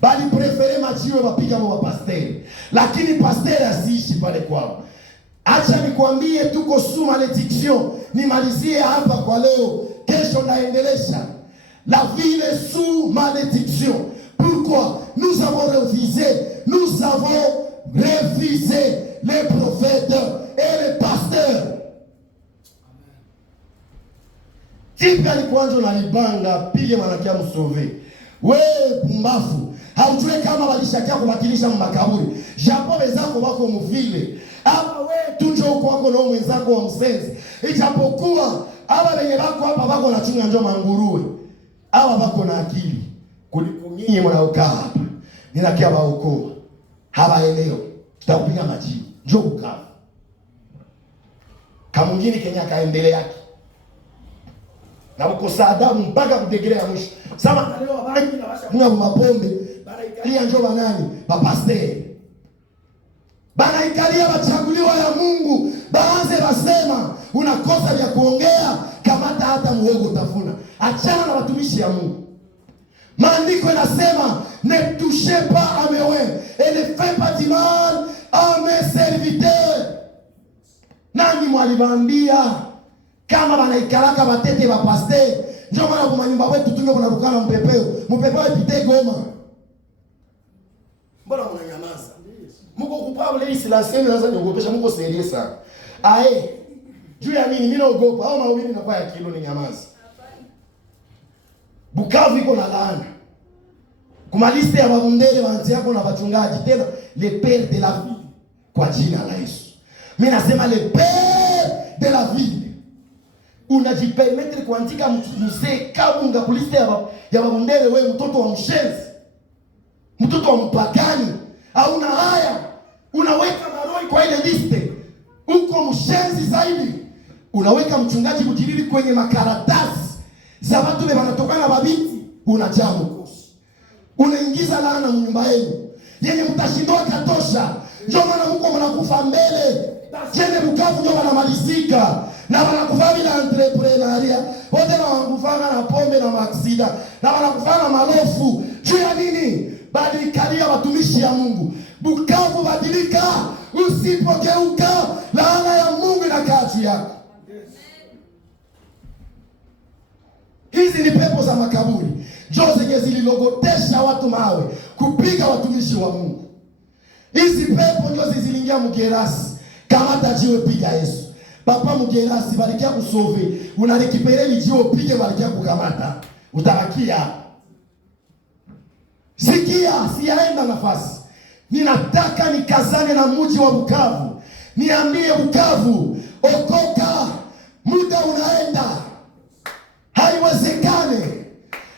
Bali prefere majiwe wapiga wa pasteri. Lakini pasteri asiishi pale kwao. Acha nikwambie, tuko sous malédiction. Nimalizie hapa kwa leo, kesho naendelesha. La ville est sous malédiction. Pourquoi? Nous avons refusé les prophètes et les pasteurs. Tipi alikuanjo na libanga, pige manakia msove. We pumbafu, haujue kama walishakia kubatilisha makaburi. Japo wenzako wako mvile. Hapa we tunjo huko wako na mwenzako wa msenzi. Ijapokuwa hapa wenye wako hapa wako na chunga njoo manguruwe. Hapa wako na akili kuliko nyinyi mnaokaa hapa. Ninakia waokoa. Hapa eneo tutakupiga majibu. Njoo ukaa. Kama mwingine Kenya kaendelea yake. Na uko saadabu mpaka kutegelea mwisho. Sama leo wabangi na washa kuna mapombe, bana ikalia njoo banani? Bapasteri. Bana ikalia wachaguliwa ya Mungu, baanze basema unakosa vya kuongea, kamata hata muhogo tafuna. Achana na watumishi ya Mungu. Maandiko yanasema ne touchez pas à mes oins et ne faites pas du mal à mes serviteurs. Nani mwaliwaambia kama banaikalaka batete ba pasteur njoo mara kwa manyumba wetu tunge kuna rukana mpepeo ipite Goma? Mbona mnanyamaza? Mko kupable hii silence inaanza niogopesha, mko serious sana. Juu ya nini mimi naogopa? Au mawili na kwa ya kilo ni nyamaza. Bukavu iko na laana. Kumaliste ya wabundele waanzi yako na wachungaji tena le père de la ville kwa jina la Yesu. Mimi nasema le père de la ville. Unajipermettre kuandika mzee Kabunga kuliste ya wabundele, wewe mtoto wa mshenzi, mtoto wa mpagani, hauna haya, unaweka Maroi kwa ile liste. Uko mshenzi zaidi. Unaweka mchungaji Bujiriri kwenye makaratasi za watu wale wanatokana babiti, unajaa mkosi. Unaingiza laana nyumba yenu. Yenye mtashindwa katosha. Njoo maana mko mnakufa mbele. Jene Bukavu ndio wanamalizika. Na wanakufa bila entrepreneuria. Wote na wanakufana na pombe na maksida. Na wanakufana malofu. Juu ya nini? Badilikalia watumishi ya Mungu. Bukavu badilika. Usipogeuka, laana ya Mungu inakaa juu yako. Hizi ni pepo za makaburi. Njoo zenye zililogotesha watu mawe kupiga watumishi wa Mungu. Hizi pepo ndio ziliingia mgerasi. Kamata jiwe, piga Yesu. Papa mgerasi balikia kusove. Unalikipeleli jiwe pige, balikia kukamata. Utabakia. Sikia, siyaenda nafasi. Ninataka nikazane na mji wa Bukavu. Niambie Bukavu, okoka. Muda unaenda.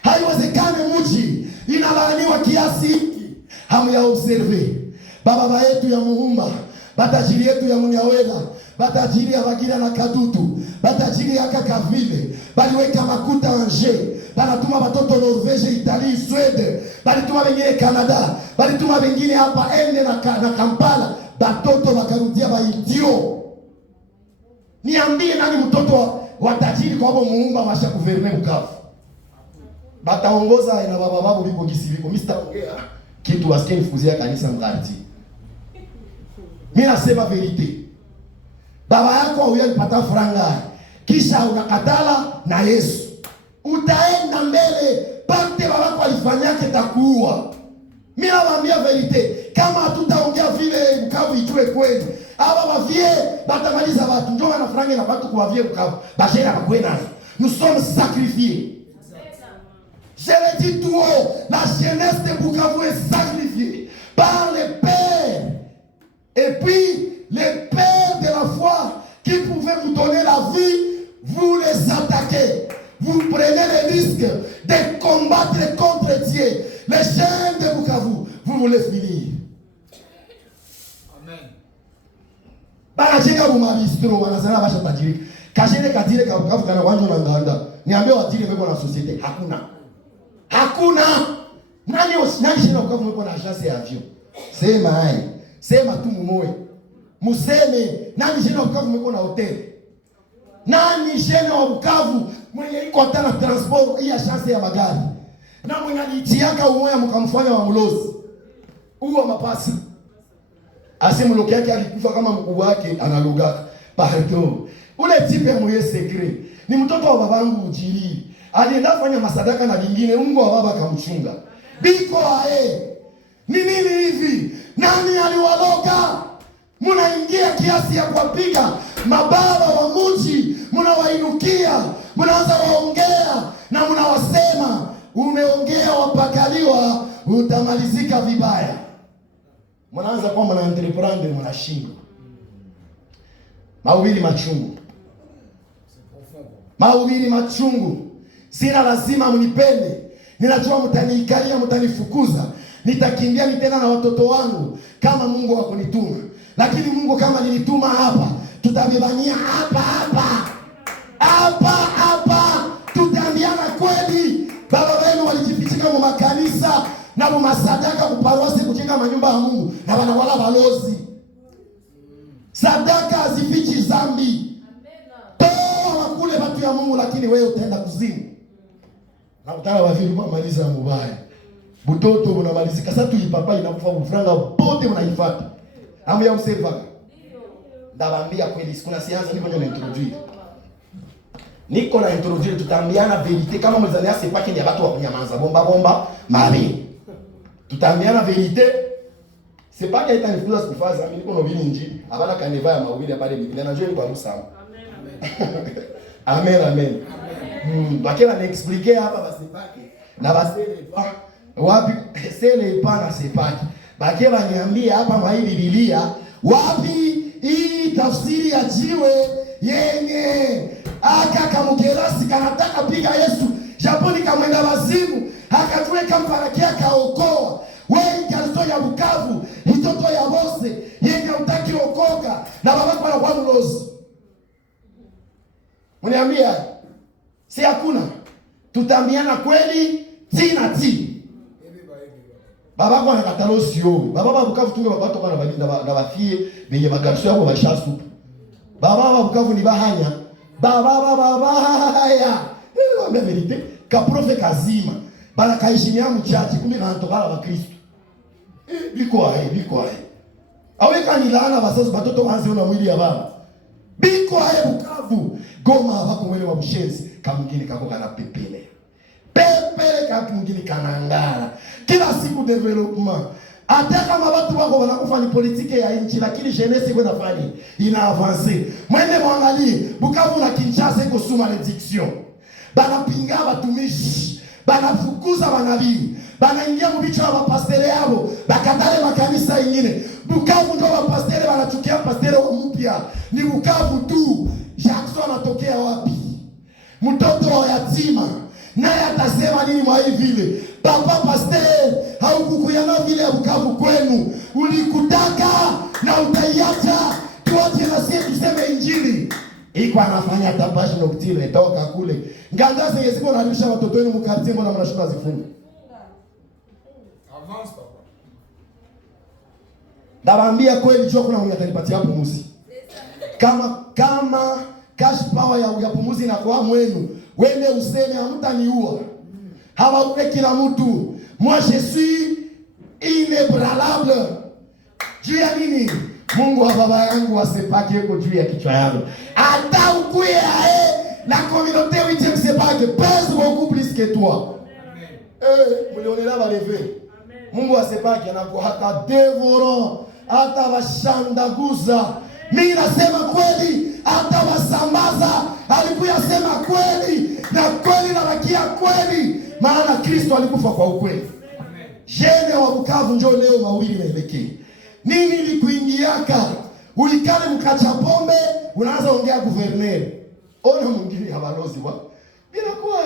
Haiwezekane mji inalaaniwa kiasi hiki. Hamuyaobserve baba yetu ya Muumba, batajiri yetu ya Munyawela, batajiri ya Bagira na Kadutu, batajiri ya Kakavile, baliweka makuta anje, banatuma batoto Norvege, Italie, Sweden, balituma wengine Canada, balituma wengine hapa ende na Kampala, batoto bakarudia baitio. Niambie nani mtoto wa tajiri kwa hapo Muumba washa kuverne Bukavu? Bataongoza na baba babu biko gisibiko. Mr. Ongea kitu wasikie nifukuzia kanisa mkarti. Mimi nasema verite. Baba yako huyalipata franga, kisha unakatala na Yesu, utaenda mbele pante baba yako alifanyake takuua. Mimi nawaambia verite, kama hatutaongea vile Bukavu ijue kweli, aba bavie batamaliza watu njoo na franga na watu kwa bavie Bukavu bajera bakwena. Nous sommes sacrifiés. Je le dis tout haut, la jeunesse de Bukavu est sacrifiée par les pères. Et puis, les pères de la foi qui pouvaient vous donner la vie, vous les attaquez. Vous prenez le risque de combattre contre Dieu. Les jeunes de Bukavu, vous voulez finir. Amen. Banacheka bumabistro, wanasema basha tajiri. Kashene katire ka Bukavu kana wanjo na nganda. Niambie watire meko na societe, hakuna. Nani shina Bukavu meko na agence ya avion? Sema hai. Sema tu mumoe. Museme nani shina Bukavu meko na hotel? Nani shina wa Bukavu mwenye iko hata na transport hii agence ya magari? Na mwenye alitiaka umoya mkamfanya wa mlozi. Uwa mapasi. Asimu loki yake alikufa kama mkubwa wake analugaka. Pardon. Ule tipe ya mwenye secret. Ni mtoto wa babangu ujiri. Alienda fanya masadaka na vingine, Mungu wa baba kamchunga. Biko ae. Ni nini hivi? Nani aliwaloga? Munaingia kiasi ya kuwapiga mababa wa mji, munawainukia, munaanza waongea na munawasema, umeongea wapakaliwa, utamalizika vibaya. Munaanza kwa mna entreprendre mnashindwa. Mahubiri machungu. Sina lazima mnipende. Ninajua mtaniikalia, mtanifukuza. Nitakimbia nitena na watoto wangu kama Mungu hakunituma. Lakini Mungu kama nilituma hapa, tutabebania hapa. Tutaambiana kweli. Baba wenu walijifichika mu makanisa na mu masadaka kuparwasi kujenga manyumba ya Mungu na wanawala balozi. Sadaka hazifichi zambi. Toa kule watu ya Mungu, lakini wewe utaenda kuzimu. Na utala wavili maliza mubaya. Butoto unamalizika. Sasa tulipapa inakufa mfranga bote mnaifuata. Hamu ya msefa. Ndabambia kweli sikuna sianza niko na introduce tutambiana verite kama mzania sepaki ni watu wa kunyamaza bomba mari. Tutambiana verite. Sepaki itanifuza sifaza mimi niko no bili nji. Abana kaneva ya mawili abale Biblia na jeni kwa Musa. Amen. Bakela na expliquer hapa basipaki. Na basele wapi sele ipana sepaki. Bakela niambia hapa mwa hii Biblia wapi hii tafsiri ya jiwe yenye aka kamugerasi kanataka piga Yesu Japoni kamwenda wazimu akatuweka mparakia kaokoa. Wewe kanzo ya Bukavu mtoto ya Bose yenye utaki okoka na baba kwa kwa mlozi. Uniambia si hakuna. Tutambiana kweli tina ti. Baba kwa nakatalo sio. Baba Bukavu tunge baba toka na balinda na bafie benye magarso yako bashasu. Baba Bukavu ni bahanya. Baba ya. Ni verite. Ka profe kazima. Bana kaishimia mchachi kumbe kanatokala wa Kristo. Biko ae. Aweka ni laana basazo batoto wanze una mwili ya baba. Biko ae Bukavu. Goma bako mwele wa mshenzi. Kamngine kako kana pepele kama mwingine kanangara. Kila siku development. Hata kama watu wako wanakufa ni politike ya nchi, lakini jeunesse iko nafanya ina avancer. Mwende mwangalie Bukavu na Kinshasa iko sous malédiction. Banapinga batumishi, banafukuza manabii, banaingia mbicho wa pastere yao, bakatale makanisa ingine. Bukavu ndio wa pastere wanachukia pastere mpya. Ni Bukavu tu. Jackson anatokea wapi? mtoto wa yatima, naye atasema nini mwa hii vile? Papa pasteur, haukukuyana vile ya Bukavu kwenu, ulikutaka na utaiacha, tuache na sisi tuseme injili. Iko anafanya tabashi nocturne toka kule. Ngandaze yesiko narudisha watoto wenu mkartie, mbona mnashuka zifunga? Avance papa. Ndabambia kweli, jua kuna mwenye atanipatia pumuzi. Kama cash power ya pumuzi na kwa mwenu, wende useme hamtaniua. Hawaue kila mtu. Moi je suis inébranlable. Juu ya nini? Mungu wa baba yangu asepake yuko juu ya kichwa yangu. Hata ukuye la communauté 8e sepake pèse beaucoup plus que toi. Mlionela ba lever. Mungu asepake anakuwa hata dévorant, hata washandaguza. Mimi nasema kweli, hata wasambaza alikuwa sema kweli, na kweli na bakia kweli, maana Kristo alikufa kwa ukweli. Jene wa Bukavu njoo leo mawili naelekea. Nini ilikuingiaka? Ulikale mkacha pombe, unaanza ongea gouverneur. Ona mwingine habalozi wa. Inakuwa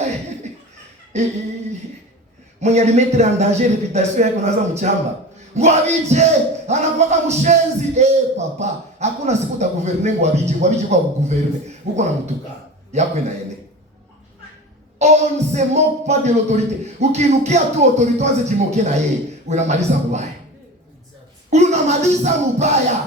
mwenye alimetre en danger reputation yako unaanza mchamba. Ngwabije anakuwa mshenzi. Papa, hakuna siku ta gouverneur ngwabije kwa gouverneur. Uko na mtuka yako inaende. On ne se moque pas de l'autorité. Ukinukia tu autorité anze jimoke na yeye, unamaliza mbaya. Unamaliza mbaya.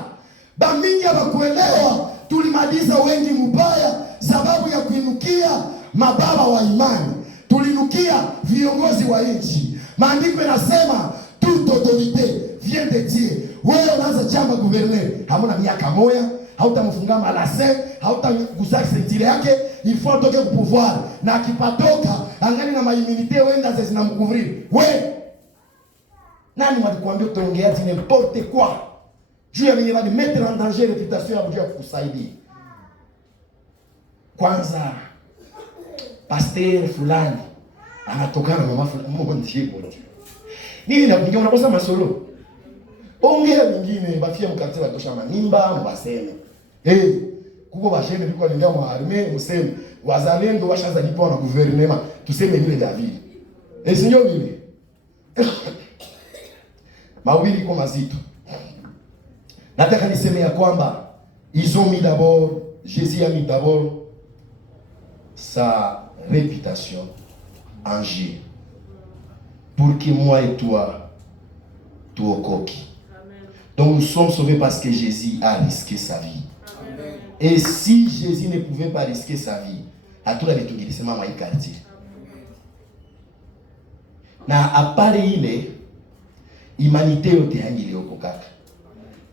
Bamingi hawakuelewa, tulimaliza wengi mbaya sababu ya kuinukia mababa wa imani. Tulinukia viongozi wa nchi. Maandiko yanasema toute autorité vient de Dieu. Wewe unaanza chamba gouverneur, hamuna miaka moja, hautamfunga malase, hautagusa sentire yake, il faut toke ku pouvoir. Na akipatoka angali na maimmunité wenda zinamcouvrir. We nani walikwambia utaongea ati n'importe quoi? Juu ya mwenye mettre en danger réputation ya Mungu kukusaidia. Kwanza pasteur fulani anatokana na mama fulani, Mungu ndiye bonje. Nini na kuingia unakosa masolo? Ongea mingine bafia mkatela batosha manimba mbaseme. Kuko bashene biko linga mu arme museme wazalendo washaza lipo na gouvernement tuseme vile David. Sinyo vile. Mawili kwa mazito. Nataka niseme ya kwamba ils ont mis d'abord, Jésus a mis d'abord sa réputation en jeu pour que moi et toi tuokoke. Donc nous sommes sauvés parce que Jésus a risqué sa vie. Amen. Et si Jésus ne pouvait pas risquer sa vie, à tout la vitungilisements mwa quartier. Na apare ile humanité yote hangili okokaka.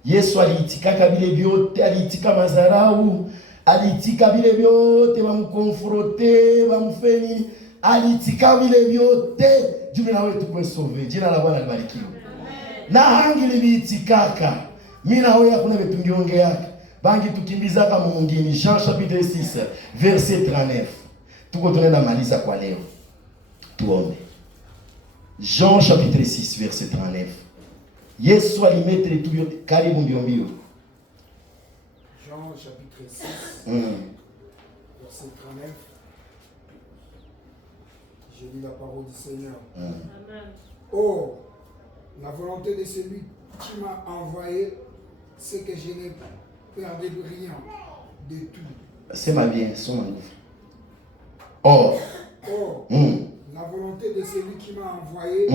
Yesu aliitikaka vile vyote, aliitika mazarau, aliitika vile vyote wamkonfronte, wamfeni, aliitika vile vyote juu na wewe tukwe sauvé. Jina la Bwana libarikiwe. Na hangili viitikaka. Mimi na wewe hakuna vitungiongea yake. Bangi tukimbizaka mwingine. Jean chapitre 6 verset 39. Tuko tunaenda maliza kwa leo. Tuombe. Jean chapitre 6 verset 39. Yesu alimetre tu yote karibu mbio mbio. Jean chapitre 6 verset 39. Je lis la parole du Seigneur. Amen. Or, la volonté de celui qui m'a envoyé, c'est que je n'ai perdu rien de tout. C'est ma bien, son manœuvre. Or, la volonté de celui qui m'a envoyé,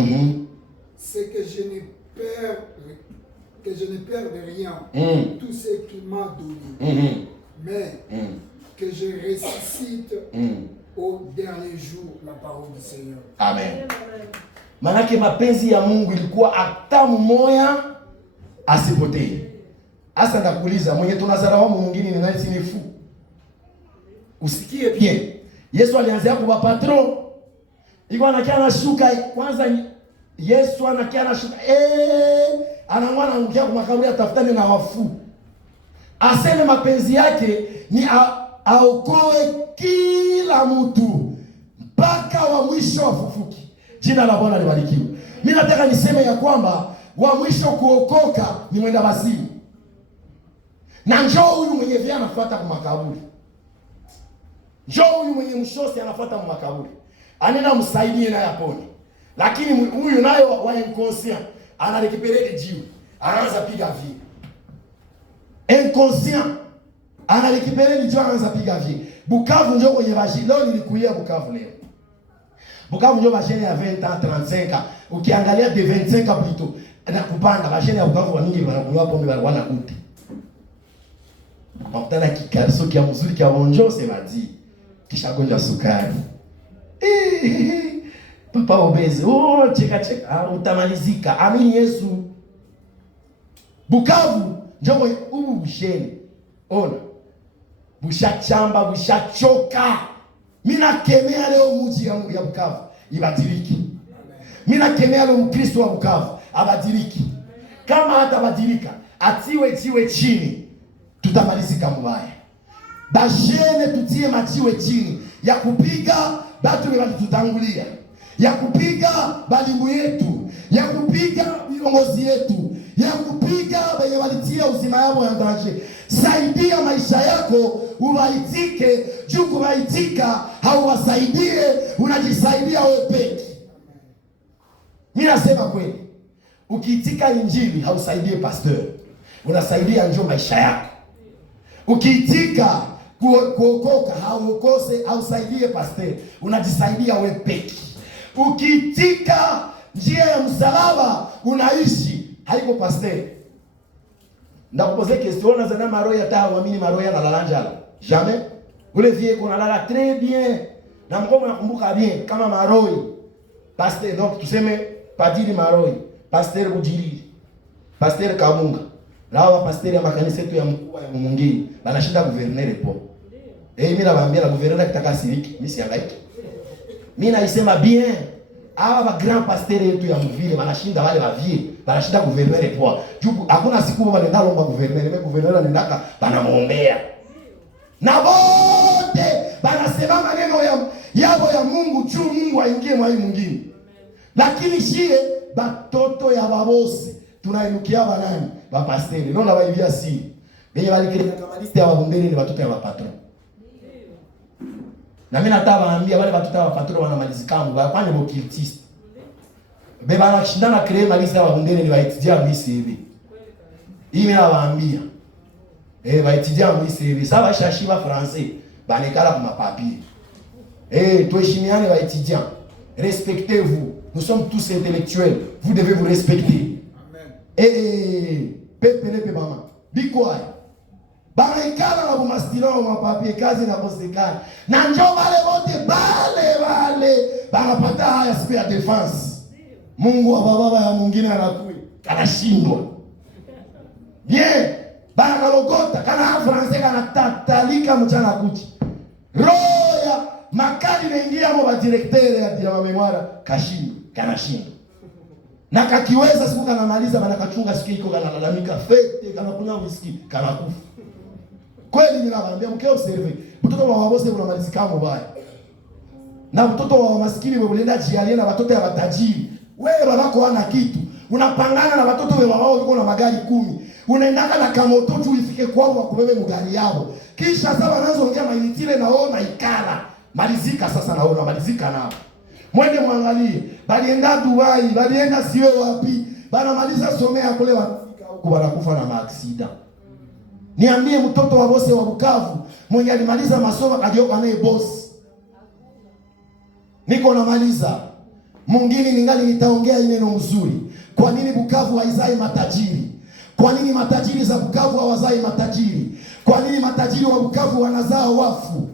c'est que je ne perds rien, tout ce qu'il m'a donné, mais que je ressuscite au dernier jour la parole du Seigneur. Amen. Manake mapenzi ya Mungu ilikuwa hata mmoja asipotee. Asa ndakuuliza mwenye tunazarawa mwingine ni nani sinifu? Usikie bien. Yesu alianza hapo kwa patron. Iko anakia anashuka kwanza Yesu anakia anashuka anamwana angukia kwa makaburi atafutane na wafu. Aseme mapenzi yake ni aokoe kila mtu mpaka wa mwisho afufuki. Jina la Bwana libarikiwe. Mimi nataka niseme ya kwamba wa mwisho kuokoka ni mwenda wazimu. Na njoo huyu mwenye vya anafuata kwa makaburi. Njoo huyu mwenye mshosi anafuata makaburi. Anena msaidie naye apone. Lakini huyu nayo wa inconscient analikipeleke jiwe. Anaanza piga vile. Inconscient analikipeleke jiwe anaanza piga vile. Bukavu njoo kwenye bashi. Leo nilikuia Bukavu leo. Bukavu njoo bashene ya 20 ans 35. Ukiangalia de 25 ans plutôt. Na kupanda bashene ya Bukavu waningi wanakunywa pombe wanakuti. Pakutana kikariso kia mzuri kia bonjo semadi. Kisha gonja sukari. Papa obezi. Oh, cheka. Utamalizika. Amini Yesu. Bukavu njoo ubu busheni. Ona. Bushachamba, bushachoka. Mina kemea leo mji ya Bukavu ibadiliki. Mina kemea leo Mkristo wa Bukavu abadiliki. Kama hata badilika, atiwe jiwe chini, tutamalizika mbaya. Bashene tutie majiwe chini ya kupiga batu walitutangulia, ya kupiga balimu yetu, ya kupiga viongozi yetu, ya kupiga wenye walitia uzima yao ya ndani. Saidia maisha yako uwaitike, juu kuwaitika hauwasaidie, unajisaidia wewe peke. Mimi nasema kweli, ukiitika injili hausaidie pastor, unasaidia njoo maisha yako. Ukiitika kuokoka hausaidie pastor, unajisaidia wewe peke. Ukiitika njia ya msalaba unaishi, haiko pastor. Ndakupoze question na zana maroya ta waamini maroya na lalanja jamais. Ule vie qu'on a la très bien. Na mkomo nakumbuka bien kama maroi. Pasteur donc tuseme padiri maroi, pasteur Bujiri, pasteur Kamunga. Lawa pasteur ya makanisa yetu ya mkuu ya mwingine. Banashinda gouverneur po. Mimi nawaambia la gouverneur kitaka civique, mimi siangaiki. Mimi naisema bien. Hawa ba grand pasteur yetu ya mvile banashinda wale ba vie, banashinda gouverneur po. Jubu hakuna siku wale ndalomba gouverneur, mimi gouverneur anendaka banamuombea. Na wote banasema maneno yabo ya Mungu juu Mungu aingie mwa mwingine. Lakini shie batoto ya babosi tunainukia banani? Ba pasteur. Ndio na baivia si. Benye balikirika kama liste ya wabumbeni ni watoto ya patron. Na mimi nataka waambia wale watoto wa patron wanamalizika ngo wafanye bokiltist. Beba anashindana create malisa ya wabumbeni ni waitidia mwisi hivi. Hii mimi nawaambia. Waitidia mwisi hivi. Sasa washashiba français banekala kwa papier. Tuheshimiane waitidia. Respectez-vous. Nous sommes tous intellectuels. Vous devez vous respecter. Amen. Pepe mama. Be quiet. Barekala na bumastilo na papier kazi na kosekana. Na njoo wale wote bale banapata haya siku ya defense. Mungu wa baba ya mwingine anakui. Anashindwa. Bien. Banakalogota kana français kana tatalika mchana kuchi. Roya makali naingia mo directeur ya memoire kashindo kanashindo. Na kakiweza siku kanamaliza banakachunga siku iko kanalalamika fete kanakunywa whisky kanakufa. Kweli mimi nawaambia mkeo observe. Mtoto wa wabose unamalizika mbaya. Na mtoto wa maskini wewe unaenda jialia na watoto ya matajiri. Wewe babako hana kitu. Unapangana na watoto wewe wao wako na magari 10. Unaendaka na kamoto tu ifike kwao wakubebe mgari yao. Kisha sasa wanazoongea mainitile naona ikala. Malizika sasa naona malizika nao. Mwende mwangalie. Balienda Dubai, balienda siwe wapi. Banamaliza somea kule wafika huko wanakufa na maaksida. Niambie mtoto wa bose wa Bukavu mwenye alimaliza masomo kajioka naye boss. Niko namaliza. Mwingine ningali nitaongea neno mzuri. Kwa nini Bukavu haizai matajiri? Kwa nini matajiri za Bukavu hawazai matajiri? Kwa nini matajiri wa Bukavu wanazaa wafu?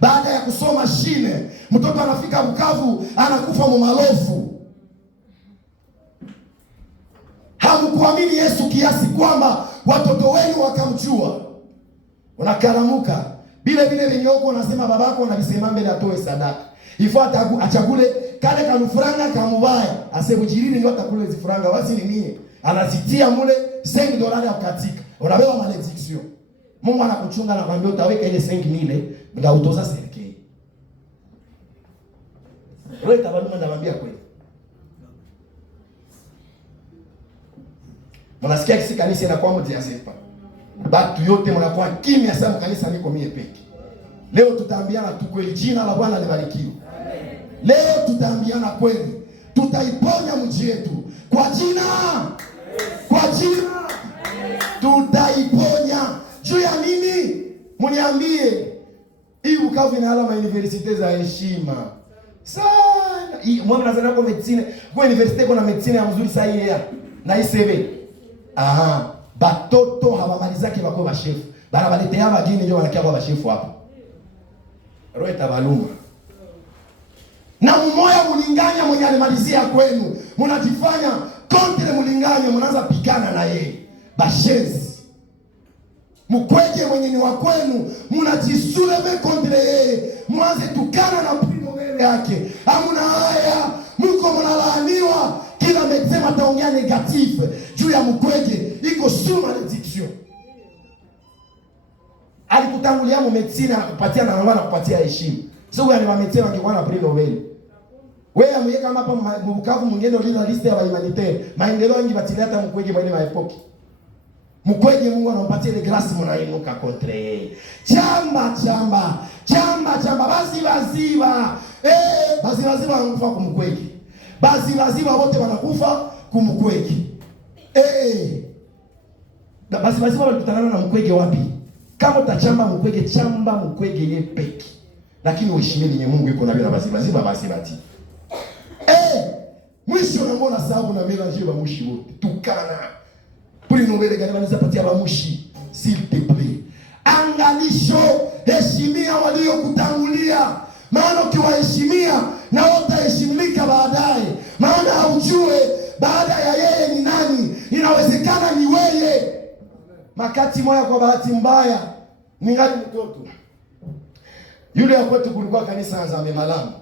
Baada ya kusoma shule, mtoto anafika Bukavu anakufa mumalofu. Hamkuamini Yesu kiasi kwamba watoto wenu wakamjua. Unakaramuka. Vile wenye huko wanasema babako analisema mbele atoe sadaka. Ifuata achagule kale kanufranga kamubaya. Asebujirini ndio atakule zifranga basi ni mie. Anazitia mule $5 akatika. Unabeba malediction. Mungu anakuchunga na kwambia utaweka ile 5,000 ndio utoza serikali. Wewe tabaluma ndamwambia kweli. Mnasikia kisi kanisa inakuwa mtiasepa. Batu yote mnakuwa kimya sana kanisa niko mie peke. Leo tutaambiana tu kweli. Jina la Bwana libarikiwe. Leo tutaambiana kweli. Tutaiponya mji yetu kwa jina. Kwa jina tutaiponya. Juu ya nini? Mniambie. Hii Bukavu ina alama universite za heshima sana. Mwana nazana kwa medicine, kwa universite kuna medicine ya mzuri sana hii na ICB. Aha, batoto habamalizake bako ba chef. Bana baletea bagini ndio wanakia kwa ba chef hapo. Roho itabaluma. Na mmoja mlinganya mwenye alimalizia kwenu, mnajifanya kontre mlinganya, mnaanza pigana na yeye. Bashezi. Mkwege mwenye ni wa kwenu, mnajisuleve kontre yeye, mwanze tukana na primo mbele yake. Hamuna haya, mko mnalaaniwa. Kila msema taongea negative juu ya mkwege, iko sous malédiction. Alikutangulia mu medicine anakupatia na anaona kupatia heshima. Sio wale wa medicine wangekuwa na prix Nobel. Wewe amweka hapa Bukavu mwingine uliza liste ya humanitaire. Maendeleo mengi batileta mkwege mwene wa epoki. Mkwege Mungu anampatia ile grace mnainuka contre. Chamba basi waziba. Basi waziba wanakufa kumkwege. Basi waziba wote wanakufa kumkwege. Basi waziba walikutana na mkwege wapi? Kama utachamba mkwege, chamba mkwege yeye peke. Lakini uheshimie yenye Mungu yuko na bila basi bati. Mwisho unaona sababu na mélanger ba mushi wote. Tukana. Prix Nobel gani wanaweza patia ba mushi? S'il te plaît. Angalisho, heshimia waliokutangulia. Maana ukiwaheshimia na wataheshimika baadaye. Maana haujue baada ya yeye ni nani. Inawezekana ni wewe. Makati moja kwa bahati mbaya, ningali mtoto. Yule ya kwetu kulikuwa kanisa Nzambe Malamu.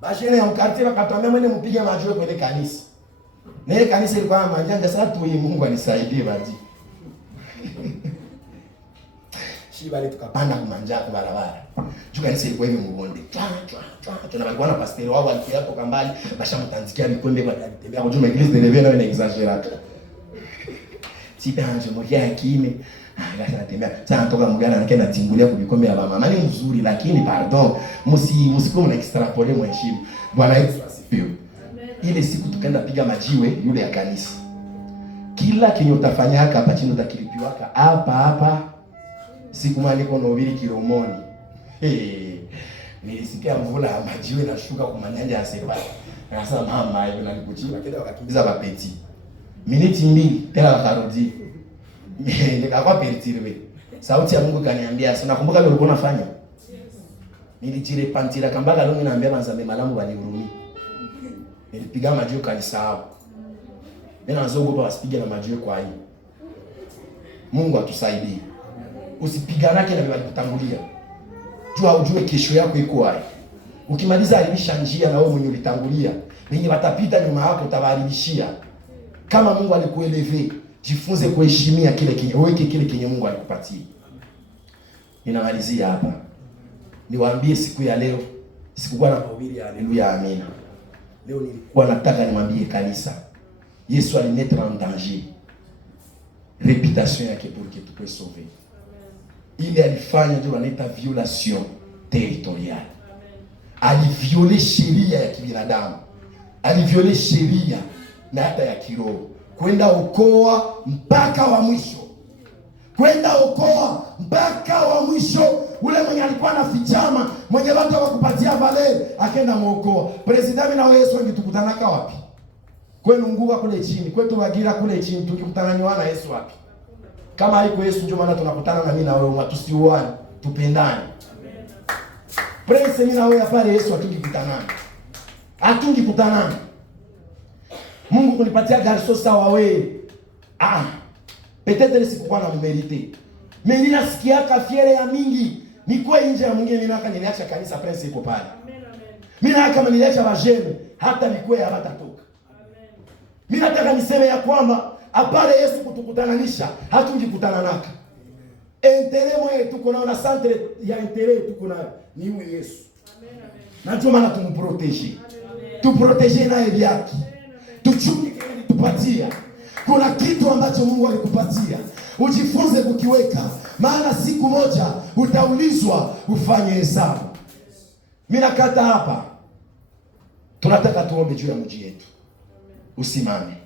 Bashene ya mkarti wakatuambia mwende mpige majiwe kwenye kanisa. Na ile kanisa ilikuwa manjanja sasa tu Mungu anisaidie baji. Shibali tukapanda kumanja kwa barabara. Juu kanisa ilikuwa hivi mbonde. Tunabalikuwa na pastor wao alikuwa hapo kambali, bashamtanzikia mikonde kwa tembea kujua iglesia de Levena na exaggerate. Sipanje moja yakime. Gasa natembea. Sasa natoka mgana nikaenda tingulia kubikombe ya mama. Mani mzuri lakini pardon, msikuwa na extrapole mheshimu. Bwana Yesu asifiwe. Ile siku tukaenda piga majiwe yule ya kanisa. Kila kinyo utafanya hapa chini utakilipiwa hapa. Siku mali kono ubiri kilomoni. Nilisikia mvula ya majiwe na shuka kwa manyanja ya Serba. Akasema mama hiyo na nikuchila kile wakakimbiza bapeti. Miniti 2 tena wakarudi. Nikakuwa pertirwe. Sauti ya Mungu kaniambia, "Sina kumbuka vile ulikuwa unafanya?" Nilijire pantira kambaka longi naambia Nzambe Malamu banihurumie. Nilipiga majiwe kanisahau. Mimi nazogopa wasipige na majiwe kwa hiyo. Mungu atusaidie. Usipiganake na walikutangulia. Jua ujue kesho yako iko wapi. Ukimaliza haribisha njia na wewe mwenye ulitangulia. Wenye watapita nyuma yako utawaharibishia. Kama Mungu alikueleve, jifunze kuheshimia kile kinyo, uweke kile kinyo Mungu alikupatia. Ninamalizia hapa. Niwaambie siku ya leo, sikuwa na mahubiri ya haleluya amina. Leo nilikuwa nataka nimwambie kanisa. Yesu alimettre en danger réputation yake pour que tu puisses sauver. Ile alifanya ndio wanaita violation territoriale. Aliviole sheria ya kibinadamu. Aliviole sheria na hata ya kiroho. Kwenda okoa mpaka wa mwisho. Kwenda okoa mpaka wa mwisho. Ule mwenye alikuwa na fichama, mwenye watu wakupatia vale, akaenda muokoa. President na Yesu angitukutanaka wapi? Kwenu Nguga kule chini, kwetu Bagira kule chini, tukikutana ni wana Yesu wapi? Kama haiko Yesu ndio maana tunakutana na mimi na wewe, tusiuane, tupendane. Prince mimi na wewe pale Yesu atukikutanana. Atukikutanana. Mungu kunipatia garso sawa wewe. Peut-être sikuwa na mmerite. Mimi nasikia kafiere ya mingi. Nikuwa nje ya mwingine mimi niliacha kanisa Prince iko pale. Mimi na kama niliacha wajene hata nikuwa hatatoka. Mimi nataka niseme ya kwamba apare Yesu kutukutananisha hatungikutana naka. Intérêt mwe tuko na centre ya intérêt tuko na ni huyu Yesu. Na ndio maana tumprotege. Tuprotege naye vyake. Tuchunge tupatia. Kuna kitu ambacho Mungu alikupatia. ujifunze kukiweka, maana siku moja utaulizwa ufanye hesabu. Mimi nakata hapa. Tunataka tuombe juu ya mji yetu. Usimame.